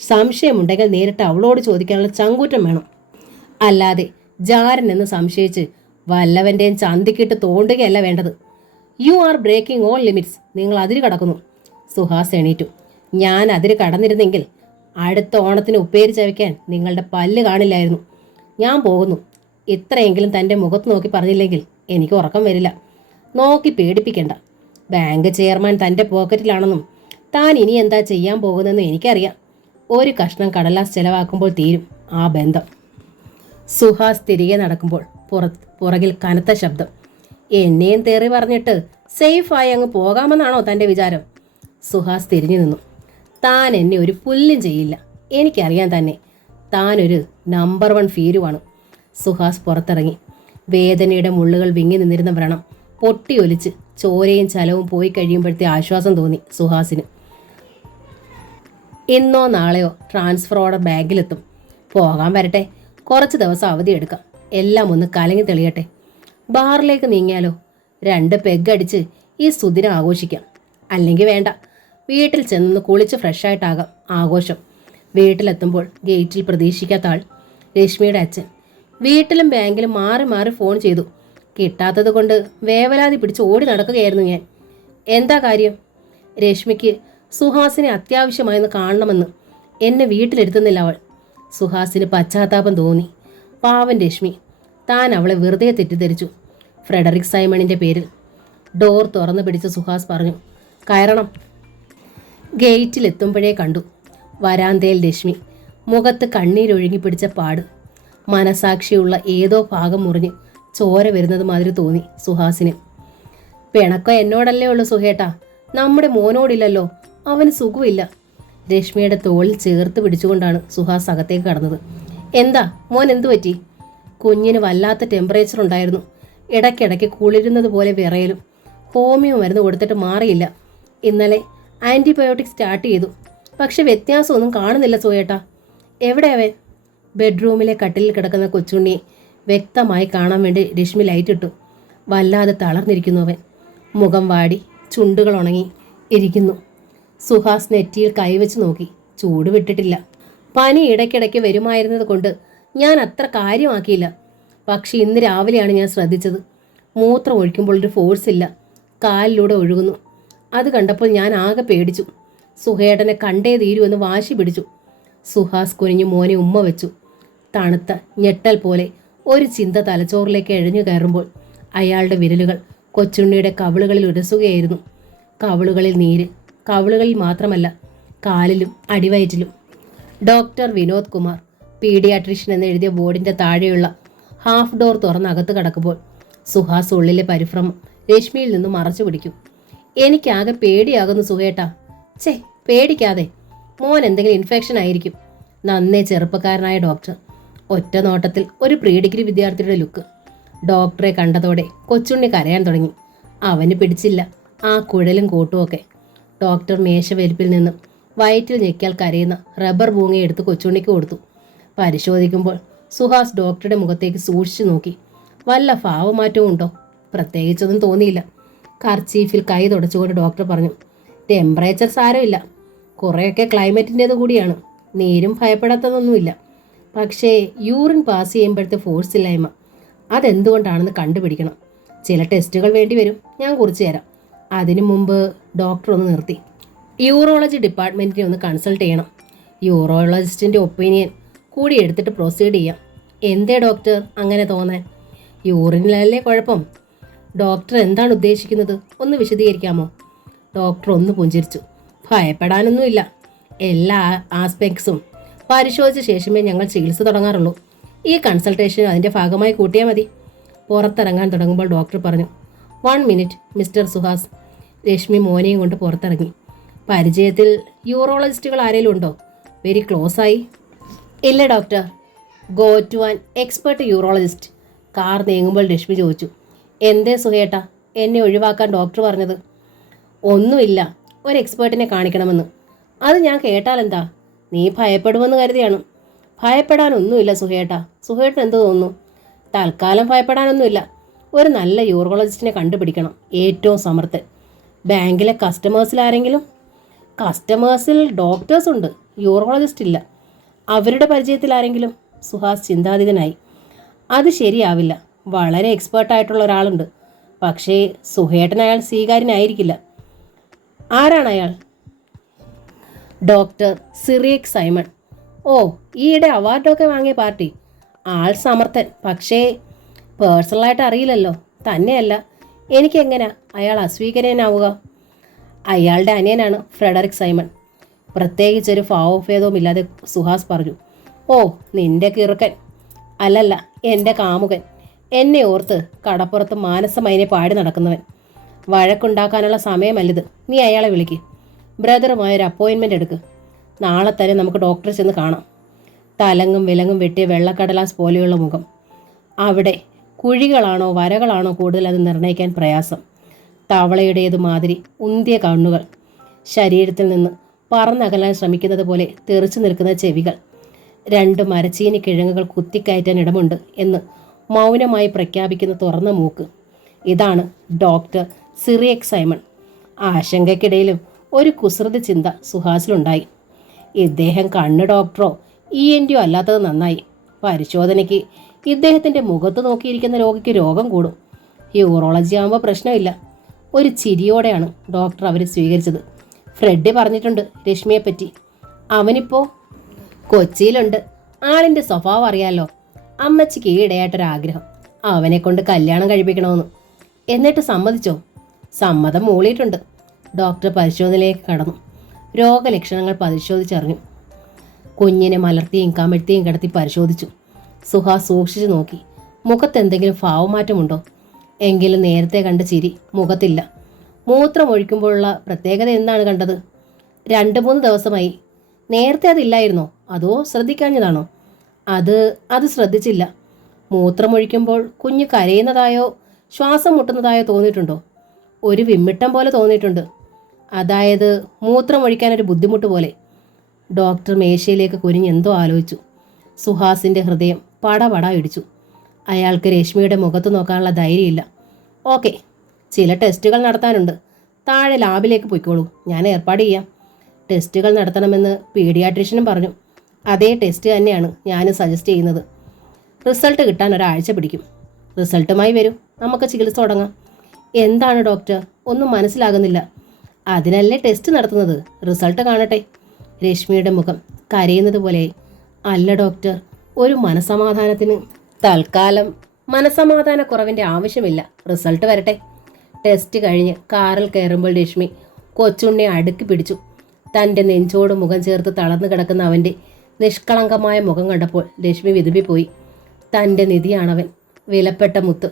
സംശയമുണ്ടെങ്കിൽ നേരിട്ട് അവളോട് ചോദിക്കാനുള്ള ചങ്കൂറ്റം വേണം. അല്ലാതെ ജാരൻ എന്ന് സംശയിച്ച് വല്ലവൻ്റെയും ചന്തിക്കിട്ട് തോണ്ടുകയല്ല വേണ്ടത്. You are breaking all limits. നിങ്ങൾ അതിര് കടക്കുന്നു. സുഹാസ് എണീറ്റു. ഞാൻ അതിര് കടന്നിരുന്നെങ്കിൽ അടുത്ത ഓണത്തിന് ഉപ്പേരി ചവയ്ക്കാൻ നിങ്ങളുടെ പല്ല് കാണില്ലായിരുന്നു. ഞാൻ പോകുന്നു. ഇത്രയെങ്കിലും തൻ്റെ മുഖത്ത് നോക്കി പറഞ്ഞില്ലെങ്കിൽ എനിക്ക് ഉറക്കം വരില്ല. നോക്കി പേടിപ്പിക്കണ്ട. ബാങ്ക് ചെയർമാൻ തൻ്റെ പോക്കറ്റിലാണെന്നും താൻ ഇനി എന്താ ചെയ്യാൻ പോകുന്നതെന്നും എനിക്കറിയാം. ഒരു കഷ്ണം കടലാസ് ചെലവാക്കുമ്പോൾ തീരും ആ ബന്ധം. സുഹാസ് തിരികെ നടക്കുമ്പോൾ പുറകിൽ കനത്ത ശബ്ദം. എന്നെയും തെറി പറഞ്ഞിട്ട് സേഫായി അങ്ങ് പോകാമെന്നാണോ തൻ്റെ വിചാരം? സുഹാസ് തിരിഞ്ഞു നിന്നു. താൻ എന്നെ ഒരു പുല്ലും ചെയ്യില്ല. എനിക്കറിയാൻ തന്നെ. താനൊരു നമ്പർ 1 ഫീരുവാണ്. സുഹാസ് പുറത്തിറങ്ങി. വേദനയുടെ മുള്ളുകൾ വിങ്ങി നിന്നിരുന്ന വ്രണം പൊട്ടിയൊലിച്ച് ചോരയും ചലവും പോയി കഴിയുമ്പോഴത്തെ ആശ്വാസം തോന്നി സുഹാസിന്. ഇന്നോ നാളെയോ ട്രാൻസ്ഫർ ഓർഡർ ബാങ്കിലെത്തും. പോകാൻ വരട്ടെ. കുറച്ച് ദിവസം അവധിയെടുക്കാം. എല്ലാം ഒന്ന് കലങ്ങി തെളിയട്ടെ. ബാറിലേക്ക് നീങ്ങിയാലോ? 2 പെഗ് അടിച്ച് ഈ സുദിനം ആഘോഷിക്കാം. അല്ലെങ്കിൽ വേണ്ട, വീട്ടിൽ ചെന്ന് കുളിച്ച് ഫ്രഷായിട്ടാകാം ആഘോഷം. വീട്ടിലെത്തുമ്പോൾ ഗേറ്റിൽ പ്രതീക്ഷിക്കാത്ത ആൾ, രശ്മിയുടെ അച്ഛൻ. വീട്ടിലും ബാങ്കിലും മാറി മാറി ഫോൺ ചെയ്തു. കിട്ടാത്തത് കൊണ്ട് വേവലാതി പിടിച്ച് ഓടി നടക്കുകയായിരുന്നു ഞാൻ. എന്താ കാര്യം? രശ്മിക്ക് സുഹാസിനെ അത്യാവശ്യമായെന്ന് കാണണമെന്ന്. എന്നെ വീട്ടിലെടുത്തുന്നില്ല അവൾ. സുഹാസിന് പശ്ചാത്താപം തോന്നി. പാവൻ രശ്മി. താൻ അവളെ വെറുതെ തെറ്റിദ്ധരിച്ചു. ഫ്രെഡറിക് സൈമണിൻ്റെ പേരിൽ. ഡോർ തുറന്നു പിടിച്ച് സുഹാസ് പറഞ്ഞു, കയറണം. ഗേറ്റിലെത്തുമ്പോഴേ കണ്ടു വരാന്തയിൽ രശ്മി. മുഖത്ത് കണ്ണീരൊഴുകി പിടിച്ച പാട്. മനസാക്ഷിയുള്ള ഏതോ ഭാഗം മുറിഞ്ഞ് ചോര വരുന്നത് മാതിരി തോന്നി സുഹാസിന്. പിണക്കം എന്നോടല്ലേ ഉള്ളൂ സുഹേട്ടാ, നമ്മുടെ മോനോടില്ലല്ലോ. അവന് സുഖമില്ല. രശ്മിയുടെ തോളിൽ ചേർത്ത് പിടിച്ചുകൊണ്ടാണ് സുഹാസ് അകത്തേക്ക് കടന്നത്. എന്താ മോൻ, എന്തു പറ്റി? കുഞ്ഞിന് വല്ലാത്ത ടെമ്പറേച്ചർ ഉണ്ടായിരുന്നു. ഇടയ്ക്കിടയ്ക്ക് കുളിരുന്നത് പോലെ വിറയലും. ഹോമിയോ മരുന്ന് കൊടുത്തിട്ട് മാറിയില്ല. ഇന്നലെ ആൻറ്റിബയോട്ടിക് സ്റ്റാർട്ട് ചെയ്തു. പക്ഷെ വ്യത്യാസമൊന്നും കാണുന്നില്ല സുഹേട്ടാ. എവിടെ അവൻ? ബെഡ്റൂമിലെ കട്ടിലിൽ കിടക്കുന്ന കൊച്ചുണ്ണിയെ വ്യക്തമായി കാണാൻ വേണ്ടി രശ്മി ലൈറ്റ് ഇട്ടു. വല്ലാതെ തളർന്നിരിക്കുന്നു അവൻ. മുഖം വാടി, ചുണ്ടുകൾ ഉണങ്ങി ഇരിക്കുന്നു. സുഹാസ് നെറ്റിയിൽ കൈവച്ച് നോക്കി. ചൂട് വിട്ടിട്ടില്ല. പനി ഇടയ്ക്കിടയ്ക്ക് വരുമായിരുന്നത് കൊണ്ട് ഞാൻ അത്ര കാര്യമാക്കിയില്ല. പക്ഷേ ഇന്ന് രാവിലെയാണ് ഞാൻ ശ്രദ്ധിച്ചത്. മൂത്രം ഒഴിക്കുമ്പോൾ ഒരു ഫോഴ്സ് ഇല്ല, കാലിലൂടെ ഒഴുകുന്നു. അത് കണ്ടപ്പോൾ ഞാൻ ആകെ പേടിച്ചു. സുഹേട്ടനെ കണ്ടേ തീരുമെന്ന് വാശി പിടിച്ചു. സുഹാസ് കുനിഞ്ഞു മോനെ ഉമ്മ വെച്ചു. തണുത്ത ഞെട്ടൽ പോലെ ഒരു ചിന്ത തലച്ചോറിലേക്ക് എഴഞ്ഞു കയറുമ്പോൾ അയാളുടെ വിരലുകൾ കൊച്ചുണ്ണിയുടെ കവിളുകളിൽ ഉരസുകയായിരുന്നു. കവിളുകളിൽ നീര്, കവിളുകളിൽ മാത്രമല്ല, കാലിലും അടിവയറ്റിലും. ഡോക്ടർ വിനോദ് കുമാർ, പീഡിയാട്രീഷ്യൻ എന്ന് എഴുതിയ ബോർഡിൻ്റെ താഴെയുള്ള ഹാഫ് ഡോർ തുറന്ന് അകത്ത് കടക്കുമ്പോൾ സുഹാസ് ഉള്ളിലെ പരിഭ്രമം രശ്മിയിൽ നിന്നും മറച്ചു പിടിക്കും. എനിക്കാകെ പേടിയാകുന്നു സുഹേട്ടാ. ചേ, പേടിക്കാതെ, മോൻ എന്തെങ്കിലും ഇൻഫെക്ഷൻ ആയിരിക്കും. നന്നേ ചെറുപ്പക്കാരനായ ഡോക്ടർ. ഒറ്റ നോട്ടത്തിൽ ഒരു പ്രീ ഡിഗ്രി വിദ്യാർത്ഥിയുടെ ലുക്ക്. ഡോക്ടറെ കണ്ടതോടെ കൊച്ചുണ്ണി കരയാൻ തുടങ്ങി. അവന് പിടിച്ചില്ല ആ കുഴലും കൂട്ടുമൊക്കെ. ഡോക്ടർ മേശവലിപ്പിൽ നിന്നും വയറ്റിൽ ഞെക്കിയാൽ കരയുന്ന റബ്ബർ പൂങ്ങയെടുത്ത് കൊച്ചുണ്ണിക്ക് കൊടുത്തു. പരിശോധിക്കുമ്പോൾ സുഹാസ് ഡോക്ടറുടെ മുഖത്തേക്ക് സൂക്ഷിച്ചു നോക്കി. വല്ല ഭാവമാറ്റവും ഉണ്ടോ? പ്രത്യേകിച്ചൊന്നും തോന്നിയില്ല. കർച്ചീഫിൽ കൈ തുടച്ചുകൊണ്ട് ഡോക്ടർ പറഞ്ഞു, ടെമ്പറേച്ചർ സാരമില്ല, കുറേയൊക്കെ ക്ലൈമറ്റിൻ്റേത് കൂടിയാണ്. നീരും ഭയപ്പെടാത്തതൊന്നുമില്ല. പക്ഷേ യൂറിൻ പാസ് ചെയ്യുമ്പോഴത്തെ ഫോഴ്സ് ഇല്ലായ്മ, അതെന്തുകൊണ്ടാണെന്ന് കണ്ടുപിടിക്കണം. ചില ടെസ്റ്റുകൾ വേണ്ടി വരും, ഞാൻ കുറിച്ച് തരാം. അതിനു മുമ്പ് ഡോക്ടർ ഒന്ന് നിർത്തി. യൂറോളജി ഡിപ്പാർട്ട്മെൻറ്റിനെ ഒന്ന് കൺസൾട്ട് ചെയ്യണം. യൂറോളജിസ്റ്റിൻ്റെ ഒപ്പീനിയൻ കൂടി എടുത്തിട്ട് പ്രൊസീഡ് ചെയ്യാം. എന്തേ ഡോക്ടർ അങ്ങനെ തോന്നാൻ? യൂറിനിലല്ലേ കുഴപ്പം? ഡോക്ടർ എന്താണ് ഉദ്ദേശിക്കുന്നത്? ഒന്ന് വിശദീകരിക്കാമോ? ഡോക്ടർ ഒന്ന് പുഞ്ചിരിച്ചു. ഭയപ്പെടാനൊന്നുമില്ല. എല്ലാ ആസ്പെക്ട്സും പരിശോധിച്ച ശേഷമേ ഞങ്ങൾ ചികിത്സ തുടങ്ങാറുള്ളൂ. ഈ കൺസൾട്ടേഷൻ അതിൻ്റെ ഭാഗമായി കൂട്ടിയാൽ മതി. പുറത്തിറങ്ങാൻ തുടങ്ങുമ്പോൾ ഡോക്ടർ പറഞ്ഞു, 1 മിനിറ്റ് മിസ്റ്റർ സുഹാസ്. രശ്മി മോനെയും കൊണ്ട് പുറത്തിറങ്ങി. പരിചയത്തിൽ യൂറോളജിസ്റ്റുകൾ ആരെങ്കിലും ഉണ്ടോ? വെരി ക്ലോസ് ആയി? ഇല്ല doctor. Go to an expert urologist. Car നീങ്ങുമ്പോൾ രശ്മി ചോദിച്ചു, എന്തേ സുഹേട്ടാ എന്നെ ഒഴിവാക്കാൻ ഡോക്ടർ പറഞ്ഞത്? ഒന്നുമില്ല, ഒരു എക്സ്പേർട്ടിനെ കാണിക്കണമെന്ന്. അത് ഞാൻ കേട്ടാലെന്താ? നീ ഭയപ്പെടുമെന്ന് കരുതിയാണ്. ഭയപ്പെടാനൊന്നുമില്ല സുഹേട്ടാ. സുഹേട്ടൻ എന്ത് തോന്നുന്നു? തൽക്കാലം ഭയപ്പെടാനൊന്നുമില്ല. ഒരു നല്ല യൂറോളജിസ്റ്റിനെ കണ്ടുപിടിക്കണം, ഏറ്റവും സമർത്ഥൻ. ബാങ്കിലെ കസ്റ്റമേഴ്സിൽ ആരെങ്കിലും? കസ്റ്റമേഴ്സിൽ ഡോക്ടേഴ്സ് ഉണ്ട്, യൂറോളജിസ്റ്റ് ഇല്ല. അവരുടെ പരിചയത്തിൽ ആരെങ്കിലും? സുഹാസ് ചിന്താതീതനായി. അത് ശരിയാവില്ല. വളരെ എക്സ്പേർട്ടായിട്ടുള്ള ഒരാളുണ്ട്. പക്ഷേ സുഹേട്ടൻ അയാൾ സ്വീകാര്യനായിരിക്കില്ല. ആരാണ് അയാൾ? Doctor Cyriac Simon. ഓ, ഈയിടെ അവാർഡൊക്കെ വാങ്ങിയ പാർട്ടി. ആൾ സമർത്ഥൻ, പക്ഷേ പേഴ്സണലായിട്ട് അറിയില്ലല്ലോ. തന്നെയല്ല, എനിക്കെങ്ങനെ അയാൾ അസ്വീകാര്യനാവുക? അയാളുടെ അനിയനാണ് ഫ്രെഡറിക് സൈമൺ. പ്രത്യേകിച്ചൊരു ഭാവഭേദവും ഇല്ലാതെ സുഹാസ് പറഞ്ഞു. ഓ, നിന്റെ കിറുക്കൻ. അല്ലല്ല, എൻ്റെ കാമുകൻ. എന്നെ ഓർത്ത് കടപ്പുറത്ത് മാനസമൈനെ പാടി നടക്കുന്നവൻ. വഴക്കുണ്ടാക്കാനുള്ള സമയമല്ലിത്. നീ അയാളെ വിളിക്ക്. ബ്രദറുമായൊരു അപ്പോയിൻമെൻ്റ് എടുക്ക്. നാളെ തന്നെ നമുക്ക് ഡോക്ടറെ ചെന്ന് കാണാം. തലങ്ങും വിലങ്ങും വെട്ടിയ വെള്ളക്കടലാസ് പോലെയുള്ള മുഖം. അവിടെ കുഴികളാണോ വരകളാണോ കൂടുതൽ അത് നിർണ്ണയിക്കാൻ പ്രയാസം. തവളയുടേതു മാതിരി ഉന്തിയ കണ്ണുകൾ. ശരീരത്തിൽ നിന്ന് പറന്നകലാൻ ശ്രമിക്കുന്നത് പോലെ തെറിച്ചു നിൽക്കുന്ന ചെവികൾ. 2 മരച്ചീനി കിഴങ്ങുകൾ കുത്തിക്കയറ്റാൻ ഇടമുണ്ട് എന്ന് മൗനമായി പ്രഖ്യാപിക്കുന്ന തുറന്ന മൂക്ക്. ഇതാണ് ഡോക്ടർ സിറിയക് സൈമൺ. ആശങ്കയ്ക്കിടയിലും ഒരു കുസൃതി ചിന്ത സുഹാസിലുണ്ടായി. ഇദ്ദേഹം കണ്ണ് ഡോക്ടറോ ENTയോ അല്ലാത്തത് നന്നായി. പരിശോധനയ്ക്ക് ഇദ്ദേഹത്തിൻ്റെ മുഖത്ത് നോക്കിയിരിക്കുന്ന രോഗിക്ക് രോഗം കൂടും. യൂറോളജി ആകുമ്പോൾ പ്രശ്നമില്ല. ഒരു ചിരിയോടെയാണ് ഡോക്ടർ അവരെ സ്വീകരിച്ചത്. ഫ്രെഡി പറഞ്ഞിട്ടുണ്ട് രശ്മിയെപ്പറ്റി. അവനിപ്പോൾ കൊച്ചിയിലുണ്ട്. ആളിൻ്റെ സ്വഭാവം അറിയാലോ. അമ്മച്ചിക്ക് ഈയിടെയായിട്ടൊരാഗ്രഹം, അവനെ കൊണ്ട് കല്യാണം കഴിപ്പിക്കണമെന്ന്. എന്നിട്ട് സമ്മതിച്ചോ? സമ്മതം മൂളിയിട്ടുണ്ട്. ഡോക്ടർ പരിശോധനയിലേക്ക് കടന്നു. രോഗലക്ഷണങ്ങൾ പരിശോധിച്ചറിഞ്ഞു. കുഞ്ഞിനെ മലർത്തിയും കമിഴ്ത്തിയും കിടത്തി പരിശോധിച്ചു. സുഹാസ് സൂക്ഷിച്ചു നോക്കി. മുഖത്തെന്തെങ്കിലും ഭാവമാറ്റമുണ്ടോ? എങ്കിലും നേരത്തെ കണ്ട ചിരി മുഖത്തില്ല. മൂത്രം ഒഴിക്കുമ്പോഴുള്ള പ്രത്യേകത എന്താണ് കണ്ടത്? 2-3 ദിവസമായി. നേരത്തെ അതില്ലായിരുന്നോ? അതോ ശ്രദ്ധിക്കാഞ്ഞതാണോ? അത് ശ്രദ്ധിച്ചില്ല. മൂത്രമൊഴിക്കുമ്പോൾ കുഞ്ഞ് കരയുന്നതായോ ശ്വാസം മുട്ടുന്നതായോ തോന്നിയിട്ടുണ്ടോ? ഒരു വിമ്മിട്ടം പോലെ തോന്നിയിട്ടുണ്ട്. അതായത് മൂത്രമൊഴിക്കാനൊരു ബുദ്ധിമുട്ട് പോലെ. ഡോക്ടർ മേശയിലേക്ക് കുനിഞ്ഞ് എന്തോ ആലോചിച്ചു. സുഹാസിൻ്റെ ഹൃദയം പടപട ഇടിച്ചു. അയാൾക്ക് രശ്മിയുടെ മുഖത്ത് നോക്കാനുള്ള ധൈര്യമില്ല. ഓക്കെ, ചില ടെസ്റ്റുകൾ നടത്താനുണ്ട്. താഴെ ലാബിലേക്ക് പോയിക്കോളൂ, ഞാൻ ഏർപ്പാട് ചെയ്യാം. ടെസ്റ്റുകൾ നടത്തണമെന്ന് പീഡിയാട്രീഷ്യനും പറഞ്ഞു. അതേ ടെസ്റ്റ് തന്നെയാണ് ഞാനും സജസ്റ്റ് ചെയ്യുന്നത്. റിസൾട്ട് കിട്ടാൻ ഒരാഴ്ച പിടിക്കും. റിസൾട്ടുമായി വരും, നമുക്ക് ചികിത്സ തുടങ്ങാം. എന്താണ് ഡോക്ടർ? ഒന്നും മനസ്സിലാകുന്നില്ല. അതിനല്ലേ ടെസ്റ്റ് നടത്തുന്നത്. റിസൾട്ട് കാണട്ടെ. രശ്മിയുടെ മുഖം കരയുന്നത് പോലെ. അല്ല ഡോക്ടർ, ഒരു മനസമാധാനത്തിന്. തൽക്കാലം മനസമാധാനക്കുറവിൻ്റെ ആവശ്യമില്ല. റിസൾട്ട് വരട്ടെ. ടെസ്റ്റ് കഴിഞ്ഞ് കാറിൽ കയറുമ്പോൾ രശ്മി കൊച്ചുണ്ണിയെ അടുക്കി പിടിച്ചു. തൻ്റെ നെഞ്ചോട് മുഖം ചേർത്ത് തളർന്നു കിടക്കുന്ന അവൻ്റെ നിഷ്കളങ്കമായ മുഖം കണ്ടപ്പോൾ രശ്മി വിതുമ്പിപ്പോയി. തൻ്റെ നിധിയാണവൻ, വിലപ്പെട്ട മുത്ത്.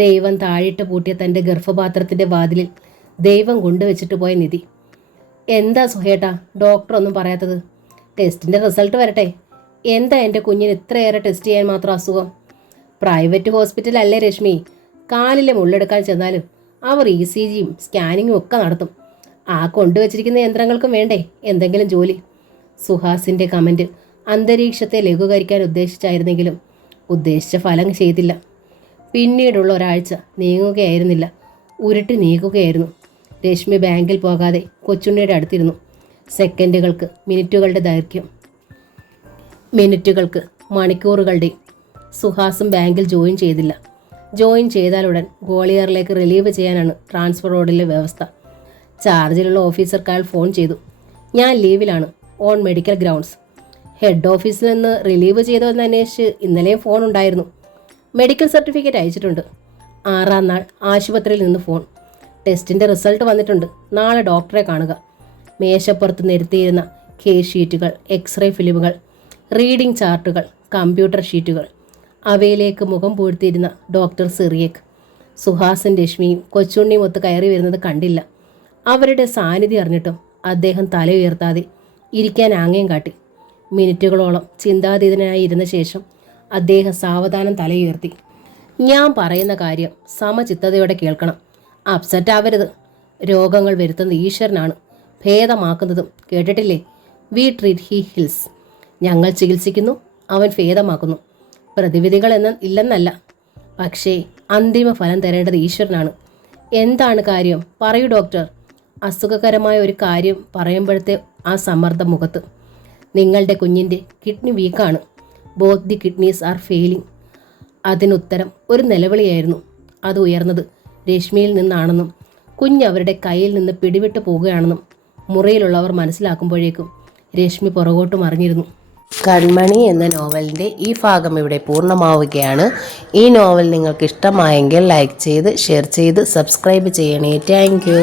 ദൈവം താഴിട്ട് പൂട്ടിയ തൻ്റെ ഗർഭപാത്രത്തിൻ്റെ വാതിലിൽ ദൈവം കൊണ്ടുവച്ചിട്ട് പോയ നിധി. എന്താ സുഹേട്ടാ ഡോക്ടർ ഒന്നും പറയാത്തത്? ടെസ്റ്റിൻ്റെ റിസൾട്ട് വരട്ടെ. എന്താ എൻ്റെ കുഞ്ഞിന് ഇത്രയേറെ ടെസ്റ്റ് ചെയ്യാൻ മാത്രം അസുഖം? പ്രൈവറ്റ് ഹോസ്പിറ്റലല്ലേ രശ്മി? കാലിലെ മുള്ളെടുക്കാൻ ചെന്നാലും അവർ ECGയും സ്കാനിങ്ങും ഒക്കെ നടത്തും. ആ കൊണ്ടുവച്ചിരിക്കുന്ന യന്ത്രങ്ങൾക്കും വേണ്ടേ എന്തെങ്കിലും ജോലി? സുഹാസിൻ്റെ കമൻറ്റ് അന്തരീക്ഷത്തെ ലഘൂകരിക്കാൻ ഉദ്ദേശിച്ചായിരുന്നെങ്കിലും ഉദ്ദേശിച്ച ഫലം ചെയ്തില്ല. പിന്നീടുള്ള ഒരാഴ്ച നീങ്ങുകയായിരുന്നില്ല, ഉരുട്ടി നീക്കുകയായിരുന്നു. രശ്മി ബാങ്കിൽ പോകാതെ കൊച്ചുണ്ണിയുടെ അടുത്തിരുന്നു. സെക്കൻഡുകൾക്ക് മിനിറ്റുകളുടെ ദൈർഘ്യം, മിനിറ്റുകൾക്ക് മണിക്കൂറുകളുടെയും. സുഹാസും ബാങ്കിൽ ജോയിൻ ചെയ്തില്ല. ജോയിൻ ചെയ്താലുടൻ ഗോളിയറിലേക്ക് റിലീവ് ചെയ്യാനാണ് ട്രാൻസ്ഫർ റോഡിലെ വ്യവസ്ഥ. ചാർജിലുള്ള ഓഫീസർക്ക് അയാൾ ഫോൺ ചെയ്തു. ഞാൻ ലീവിലാണ്, ഓൺ മെഡിക്കൽ ഗ്രൗണ്ട്സ്. ഹെഡ് ഓഫീസിൽ നിന്ന് റിലീവ് ചെയ്തോ എന്ന് അന്വേഷിച്ച് ഇന്നലെയും ഫോൺ ഉണ്ടായിരുന്നു. മെഡിക്കൽ സർട്ടിഫിക്കറ്റ് അയച്ചിട്ടുണ്ട്. 6-ാം നാൾ ആശുപത്രിയിൽ നിന്ന് ഫോൺ. ടെസ്റ്റിൻ്റെ റിസൾട്ട് വന്നിട്ടുണ്ട്. നാളെ ഡോക്ടറെ കാണുക. മേശപ്പുറത്ത് നിരത്തിയിരുന്ന കേസ് ഷീറ്റുകൾ, എക്സ്റേ ഫിലിമുകൾ, റീഡിംഗ് ചാർട്ടുകൾ, കമ്പ്യൂട്ടർ ഷീറ്റുകൾ. അവയിലേക്ക് മുഖം പൂഴ്ത്തിയിരുന്ന ഡോക്ടർ സിറിയക് സുഹാസും രശ്മിയും കൊച്ചുണ്ണിയും ഒത്ത് കയറി വരുന്നത് കണ്ടില്ല. അവരുടെ സാന്നിധ്യം അറിഞ്ഞിട്ടും അദ്ദേഹം തല ഉയർത്താതെ ഇരിക്കാൻ ആംഗ്യം കാട്ടി. മിനിറ്റുകളോളം ചിന്താതീതനായി ഇരുന്ന ശേഷം അദ്ദേഹം സാവധാനം തലയുയർത്തി. ഞാൻ പറയുന്ന കാര്യം സമചിത്തതയോടെ കേൾക്കണം. അപ്സെറ്റ് ആവരുത്. രോഗങ്ങൾ വരുത്തുന്ന ഈശ്വരനാണ്, ഭേദമാക്കുന്നതും. കേട്ടിട്ടില്ലേ? V treat he hills. ഞങ്ങൾ ചികിത്സിക്കുന്നു, അവൻ ഭേദമാക്കുന്നു. പ്രതിവിധികൾ ഇല്ലെന്നല്ല, പക്ഷേ അന്തിമ ഫലം തരേണ്ടത് ഈശ്വരനാണ്. എന്താണ് കാര്യം? പറയൂ ഡോക്ടർ. അസുഖകരമായ ഒരു കാര്യം പറയുമ്പോഴത്തെ ആ സമ്മർദ്ദ മുഖത്ത്. നിങ്ങളുടെ കുഞ്ഞിൻ്റെ കിഡ്നി വീക്കാണ്. Both the kidneys are failing. അതിനുത്തരം ഒരു നിലവിളിയായിരുന്നു. അത് ഉയർന്നത് രശ്മിയിൽ നിന്നാണെന്നും കുഞ്ഞ് അവരുടെ കയ്യിൽ നിന്ന് പിടിവിട്ടു പോവുകയാണെന്നും മുറിയിലുള്ളവർ മനസ്സിലാക്കുമ്പോഴേക്കും രശ്മി പുറകോട്ട് മറിഞ്ഞിരുന്നു. കൺമണി എന്ന നോവലിൻ്റെ ഈ ഭാഗം ഇവിടെ പൂർണ്ണമാവുകയാണ്. ഈ നോവൽ നിങ്ങൾക്ക് ഇഷ്ടമായെങ്കിൽ ലൈക്ക് ചെയ്ത് ഷെയർ ചെയ്ത് സബ്സ്ക്രൈബ് ചെയ്യണേ. Thank you.